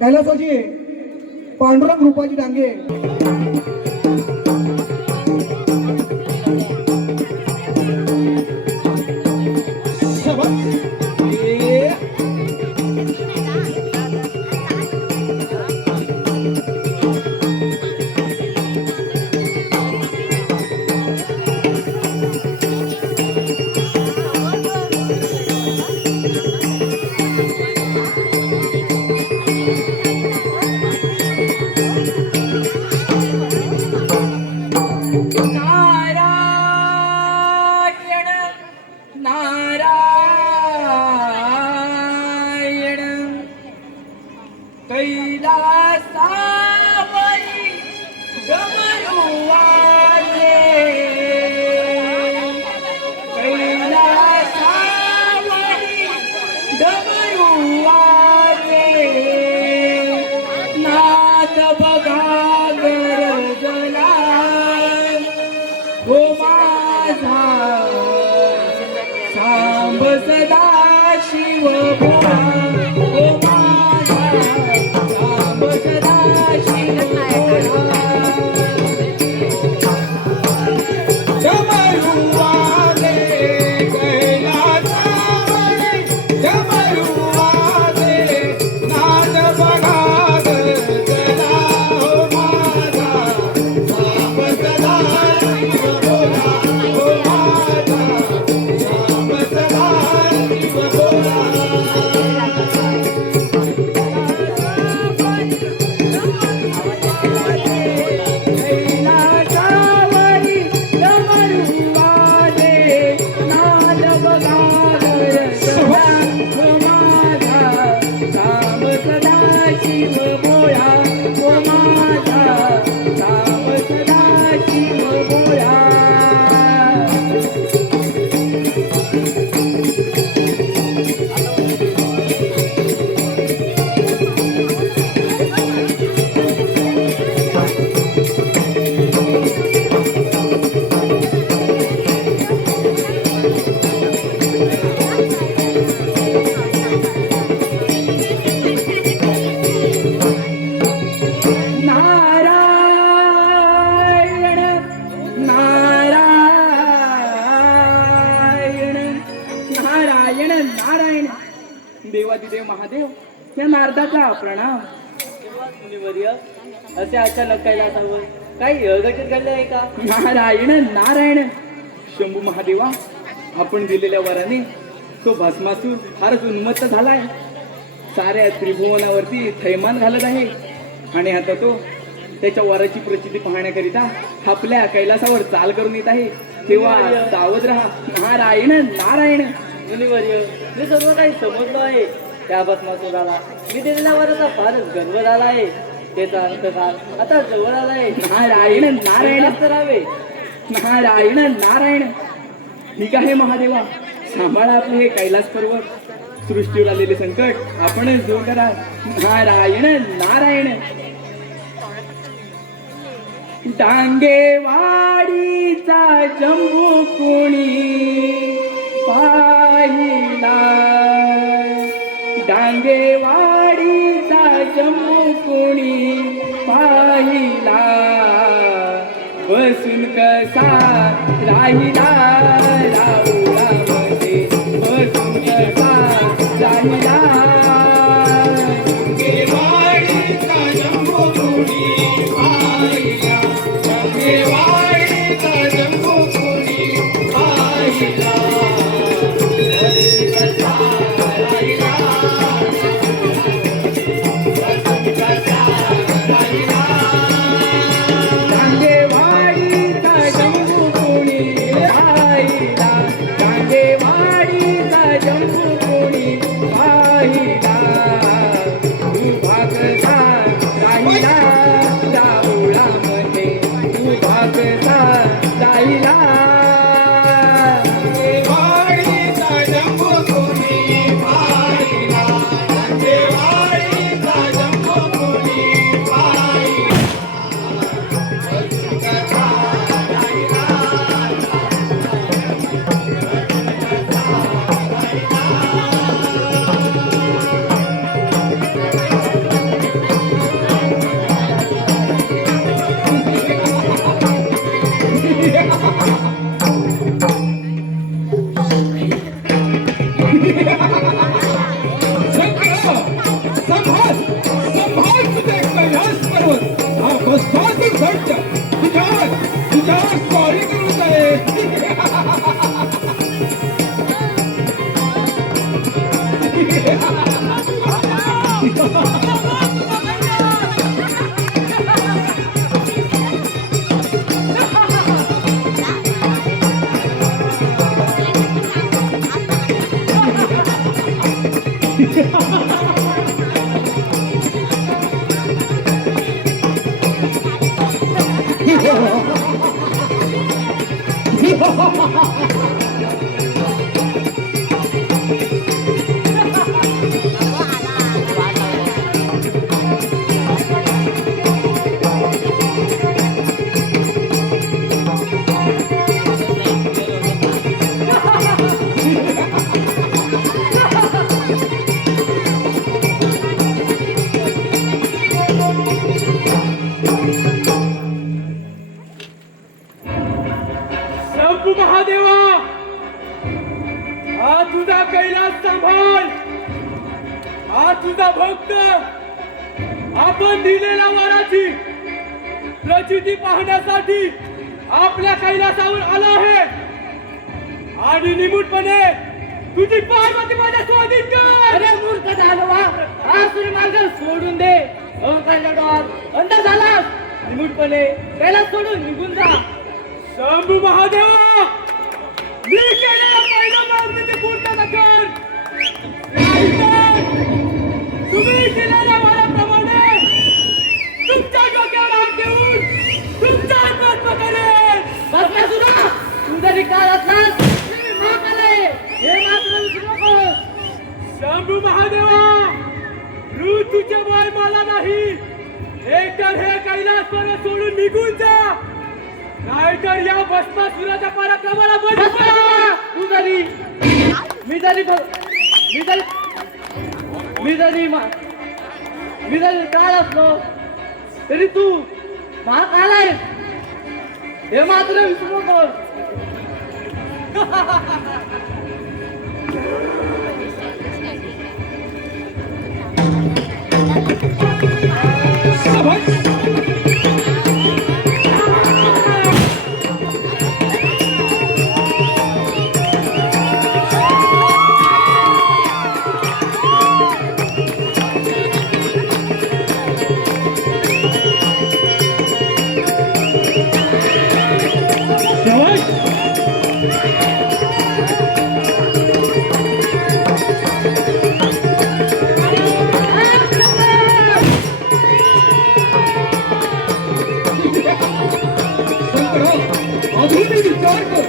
कैलासाची पांडुरंग रूपाची डांगे. नारायण कैलासावरी डमरू वाजे, कैलासावरी डमरू वाजे, नाद बघा गरजला हो माझा सांब सदा शिव भोळा, हो माझा सांब सदा शिव भोळा. डमरू वाजे कैलासावरी, डमरू वाजे, नाद बघा गरजला हो माझा सांब सदा शिव भोळा, हो माझा सांब सदा शिव भोळा. कैलासावरी डमरू वाजे, नाद बघा गरजला हो माझा सांब सदा शिव भोळा, हो माझा सांब सदा शिव भोळा. नारायण नारायण नारायण नारायण. देवादिदेव महादेव या नारदाचा प्रणाम. मुनिवर्य असे अचानक कैलासावर काही अघटित घडले आहे का? नारायण नारायण. शंभू महादेवा, आपण दिलेल्या वराने तो भस्मासूर फारच उन्मत्त झालाय. साऱ्या त्रिभुवनावरती थैमान घालत आहे आणि आता तो त्याच्या वराची प्रचिती पाहण्याकरिता आपल्या कैलासावर चाल करून येत आहे. तेव्हा सावध राहा. नारायण नारायण. मुनिवर्य मी सर्व काही समजलो आहे. त्या भस्मासुराला मी दिलेल्या वराचा फारच गर्व झाला आहे. त्याचा अंतकाल आता जवळ आला आहे. नारायण नारायण. करावे. नारायण नारायण. ठीक आहे महादेवा, सांभाळा आपले हे कैलास पर्वत. सृष्टीवर आलेले संकट आपणच दूर करा. नारायण नारायण. डांगेवाडीचा जंबू कुणी पाहिला, डांगेवाडीचा जंबू कुणी पाहिला, बसून कसा राहिला राऊळामध्ये, बसून कसा राहिला. डांगेवाडीचा जंबू कुणी पाहिला, डांगेवाडीचा जंबू कुणी पाहिला, डांगेवाडीचा जंबू कुणी शंभू महादेवा, हा तुझा कैलास सांभाळ, हा तुझा भक्त आपण दिलेल्या वराची प्रचिती पाहण्यासाठी आपल्या कैलासावर आला आहे आणि निमूटपणे तुझी पार्वती माझ्या स्वाधीन कर. अरे मूर्ख दानवा, हा सूर्यमार्ग सोडून दे. अहंकारच्या डोळ्यात अंध झालास. निमूटपणे कैलास सोडून निघून जा. शंभू महादेवा, मी केलेल्या पहिल्या मागणीची पूर्तता कर. नाहीतर तुम्ही केलेल्या वराप्रमाणे तुमच्या डोक्यावर हात ठेवून तुमचा आत्महत्या करेन. भस्मासुरा, तू जरी काळ असलास तरी महाग आलाय. हे मात्र विसरू नकोस. शंभू महादेवा, ऋतूचे वय मला नाही. एकतर हे कैलास पर्वत सोडून निघून जा, नाहीतर या भस्मासुराच्या पराक्रमाला बळी पडा. भस्मासुरा, तू जरी मी जरी काळ असलो तरी तू महाग आलायस. हे मात्र विसरू नकोस. अजूनही विचार कर.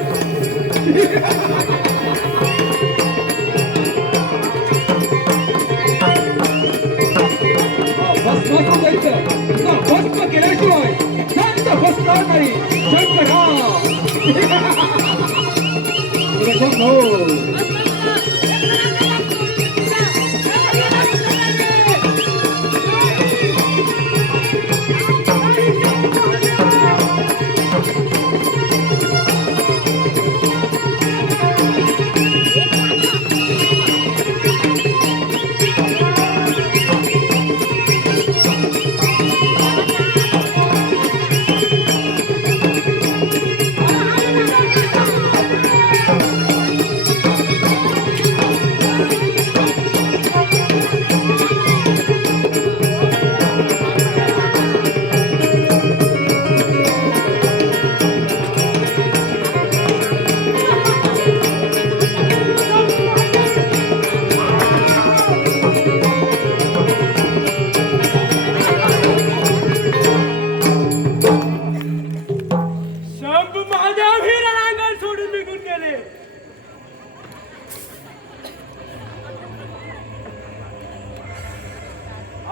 भस्माचं दैत्य तुला भस्म केल्याशिवाय शांत बसणार नाही. शंकरा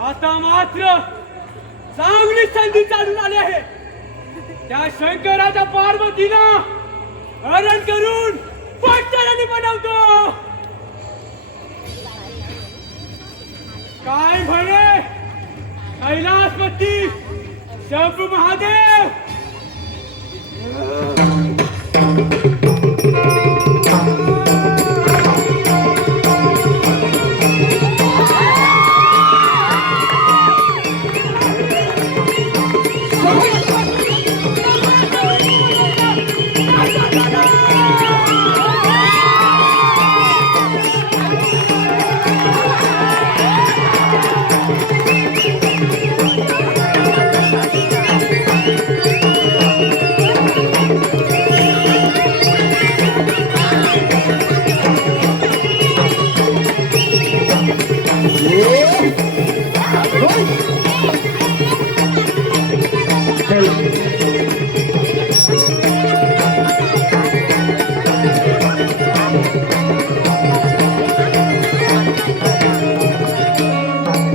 आता मात्र चांगली संधी चालून आली आहे. त्या शंकराच्या पार्वतीला हरण करून पट्टराणी बनवतो. काय म्हणे कैलासपती शंभू महादेव.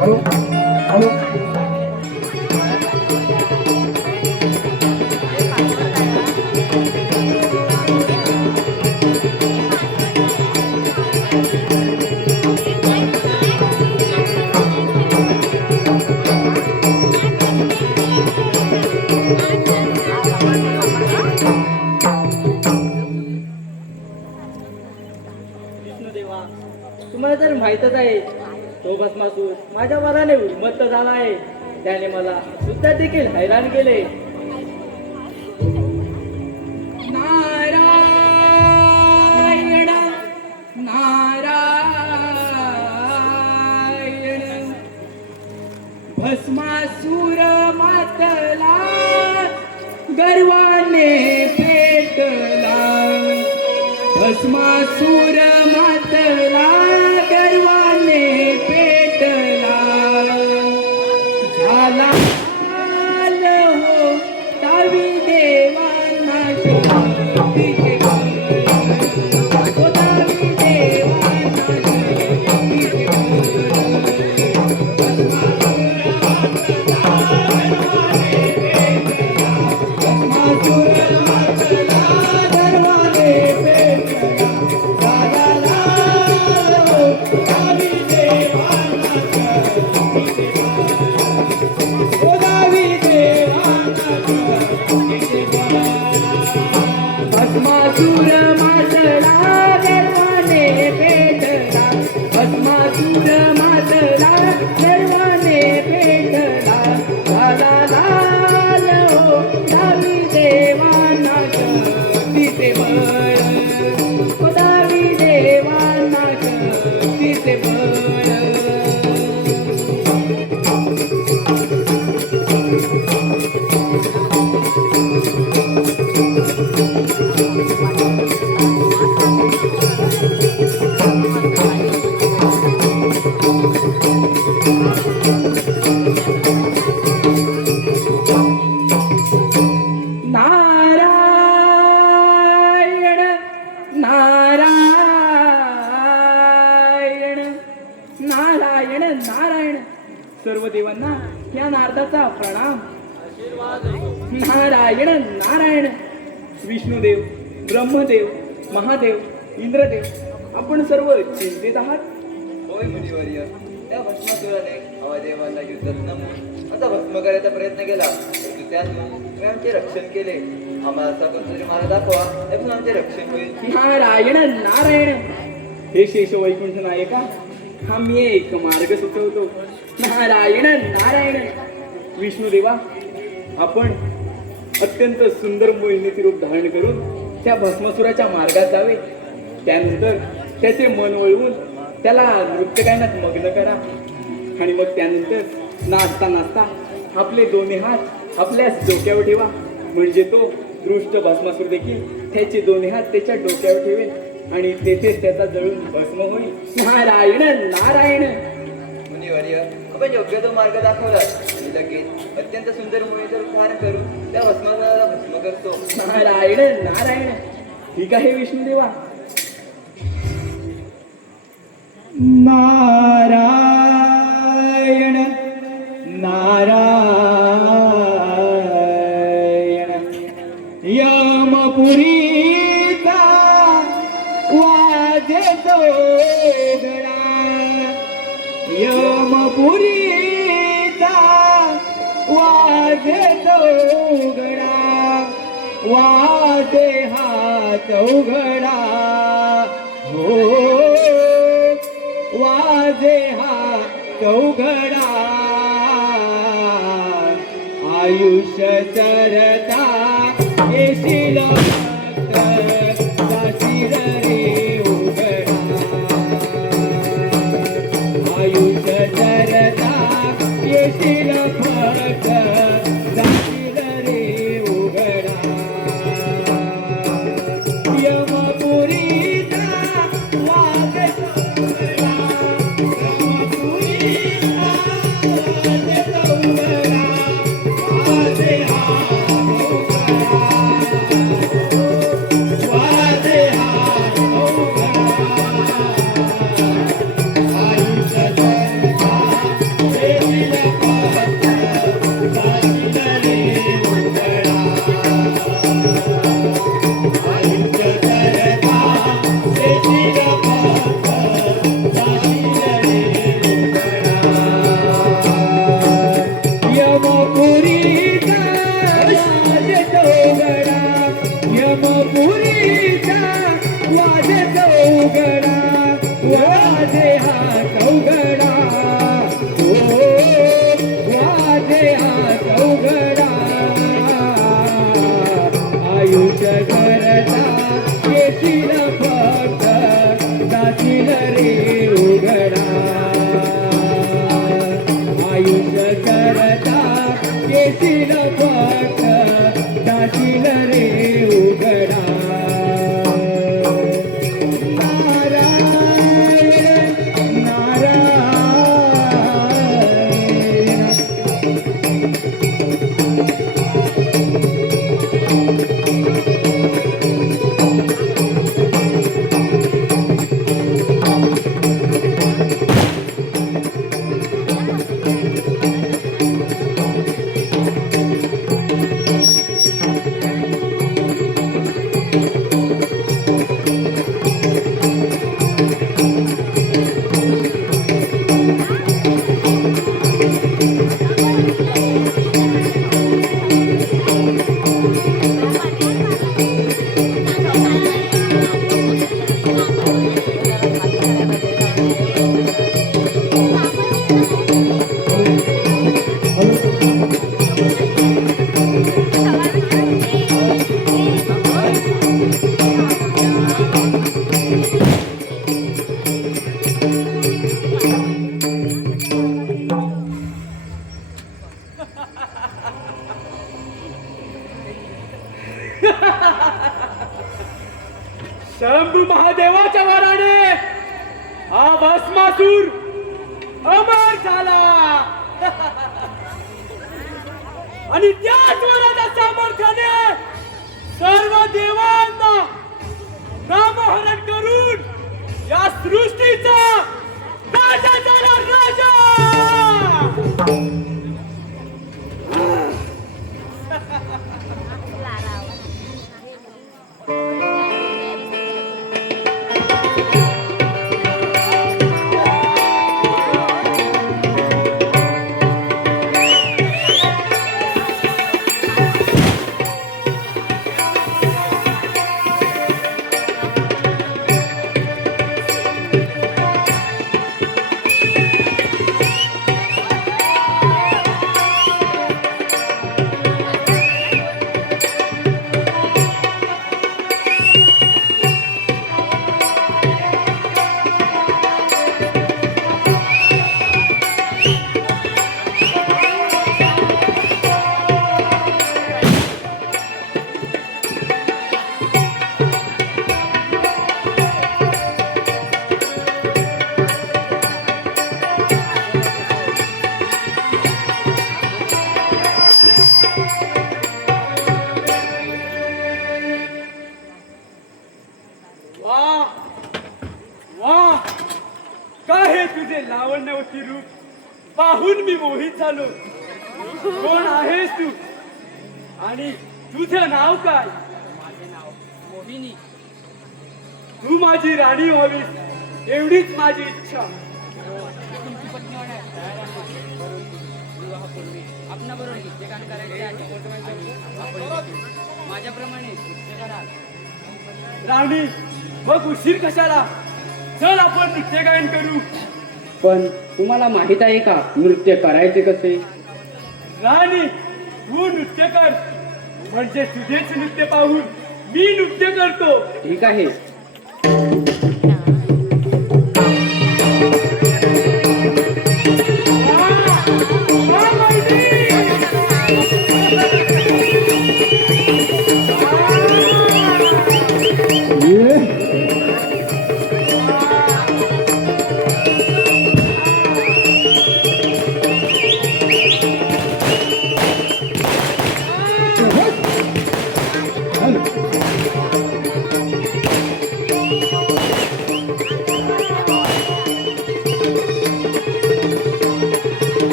हॅलो हॅलो विष्णुदेवा, तुम्हाला तर माहीतच आहे तो भस्मासूर माझ्या वराने उन्मत्त झाला आहे. त्याने मला सुद्धा देखील हैराण केले. नारायण नारायण भस्मासूर मातला गर्वाने पेटला. भस्मासूर मातला गर्वाने पेटला. झाला हो दावी देवांना शक्तीचे बळ. हो दावी देवांना शक्तीचे भस्मासूर मातला गर्वाने पेटला. भस्मासूर मातला गर्वाने पेटला. झाला लाल हो दावी देवांना शक्तीचे बळ. हो दावी देवांना शक्तीचे बळ. नारायण नारायण नारायण नारायण. सर्व देवांना या नारदाचा प्रणाम. नारायण नारायण. विष्णुदेव, ब्रह्मदेव, महादेव, इंद्रदेव, आपण सर्व चिंतित आहात. होय मुनिवर्य, त्या भस्मासुराने हवा देवांना युद्धात नमून असा भस्म करायचा प्रयत्न केला, परंतु त्यातून तुम्ही आमचे रक्षण केले. आम्हाला असा कोणतरी मार्ग दाखवा, त्यातून आमचे रक्षण होईल. नारायण नारायण. हे शेष वैकुंठ नायका, हा मी एक मार्ग सुचवतो. नारायण नारायण. विष्णुदेवा, आपण अत्यंत सुंदर मोहिनीचे रूप धारण करून त्या भस्मासुराच्या मार्गात जावे. त्यानंतर त्याचे मन वळवून त्याला नृत्यगायनात मग्न करा. आणि मग त्यानंतर नाचता नाचता आपले दोन्ही हात आपल्या डोक्यावर ठेवा. म्हणजे तो दृष्ट भस्मासूर देखील त्याचे दोन्ही हात त्याच्या डोक्यावर ठेवेल आणि तेथेच त्याचा जळून भस्म होईल. नारायण नारायण. मुनिवर्य, आपण योग्य तो मार्ग दाखवला आणि लगेच अत्यंत सुंदर मोहिनीचे रूप धारण करून त्या भस्मासुराला भस्म करतो. नारायण नारायण. ठीक आहे विष्णुदेवा. नारायण नारायण. यमपुरीचा वाजतो गळा. यमपुरीचा वाजतो गळा. वाजे हा चौघडा. हो वाजे हा चौघडा. आयुष्य सरता येशील फक्त जाशील रे उघडा. आयुष्य सरता येशील फक्त जाशील रे उघडा. यमपुरीचा वाजतो गळा. यमपुरीचा वाजतो करता येतील फक्त जाशील रे उघडा नारायण नारायण शंभू महादेवाच्या वराने हा भस्मासूर अमर झाला आणि त्याच वराच्या सामर्थ्याने सर्व देवांना नामहरण करून या सृष्टीचा राजा झाला राजा. तुझे लावण्यवती रूप पाहून मी मोहित झालो. कोण आहेस तू आणि तुझं नाव काय? माझे नाव मोहिनी. तू माझी राणी व्हावीस एवढीच माझी इच्छा. तुमची पत्नी होण्यास तयार आहे. विवाहापूर्वी आपणाबरोबर नृत्यगान करायचे आहे. आपण माझ्याप्रमाणे नृत्य कराल. राणी मग उशीर कशाला? चल आपण नृत्यगायन करू. पण तुम्हाला माहित आहे का नृत्य करायचे कसे? राणी तू नृत्य कर म्हणजे तुझेच नृत्य पाहून मी नृत्य करतो. ठीक आहे.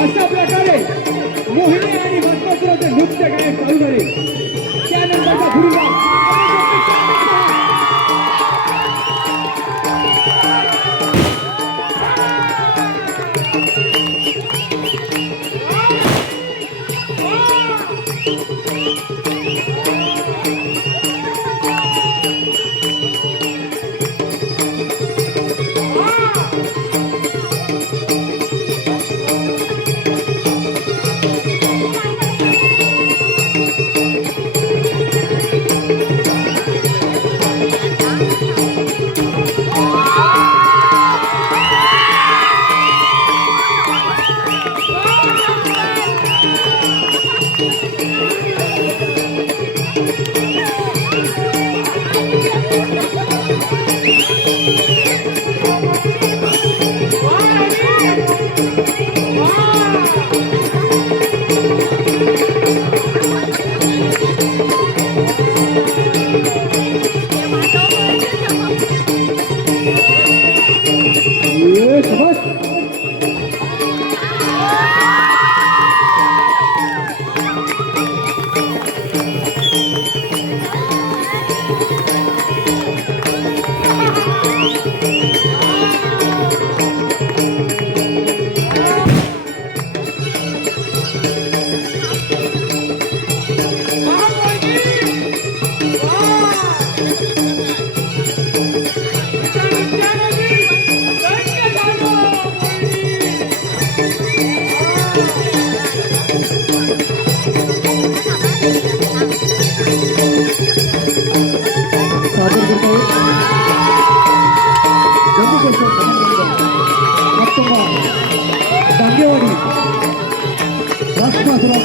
अशा प्रकारे मोहिनी आणि भस्मासुराचे नृत्य गायन चालू झाले. त्यानंतरचा पुढील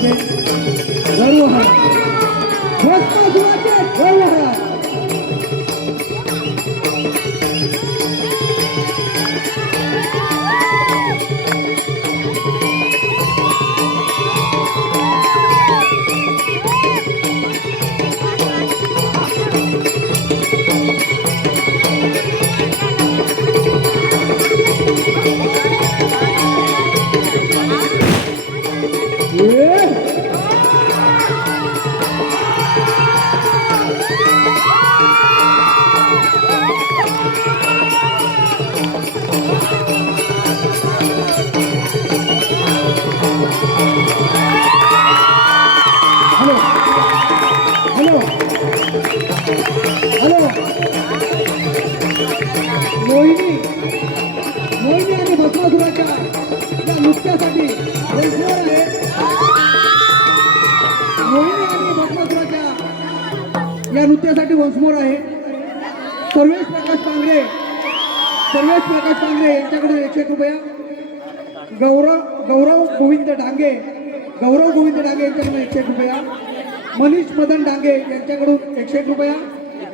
भस्मासुराचे गर्वहार, भस्मासुराचे गर्वहार. हॅलो हॅलो हॅलो मोहिनी मोहिनी आणि भस्मासुराच्या या नृत्यासाठी वंशमोर आहे. मोहिनी आणि भस्मासुराच्या या नृत्यासाठी वंशमोर आहे सर्वेश प्रकाश पांगरे. सर्वेश प्रकाश पांगरे यांच्याकडून 101 रुपया. गौरव गोविंद डांगे यांच्याकडून 101 रुपया. मनीष मदन डांगे यांच्याकडून 101 रुपया.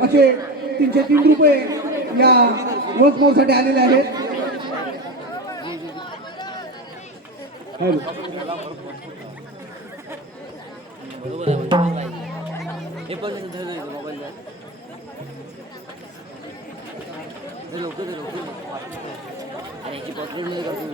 असे 303 रुपये या वंशमोरसाठी आलेले आहेत. हे पण मोबाईल लवकर आणि याची पॉसिबल करतो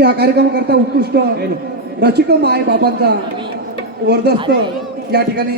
या कार्यक्रमाकरता उत्कृष्ट रसिक माय बाबांचा वर्धस्त या ठिकाणी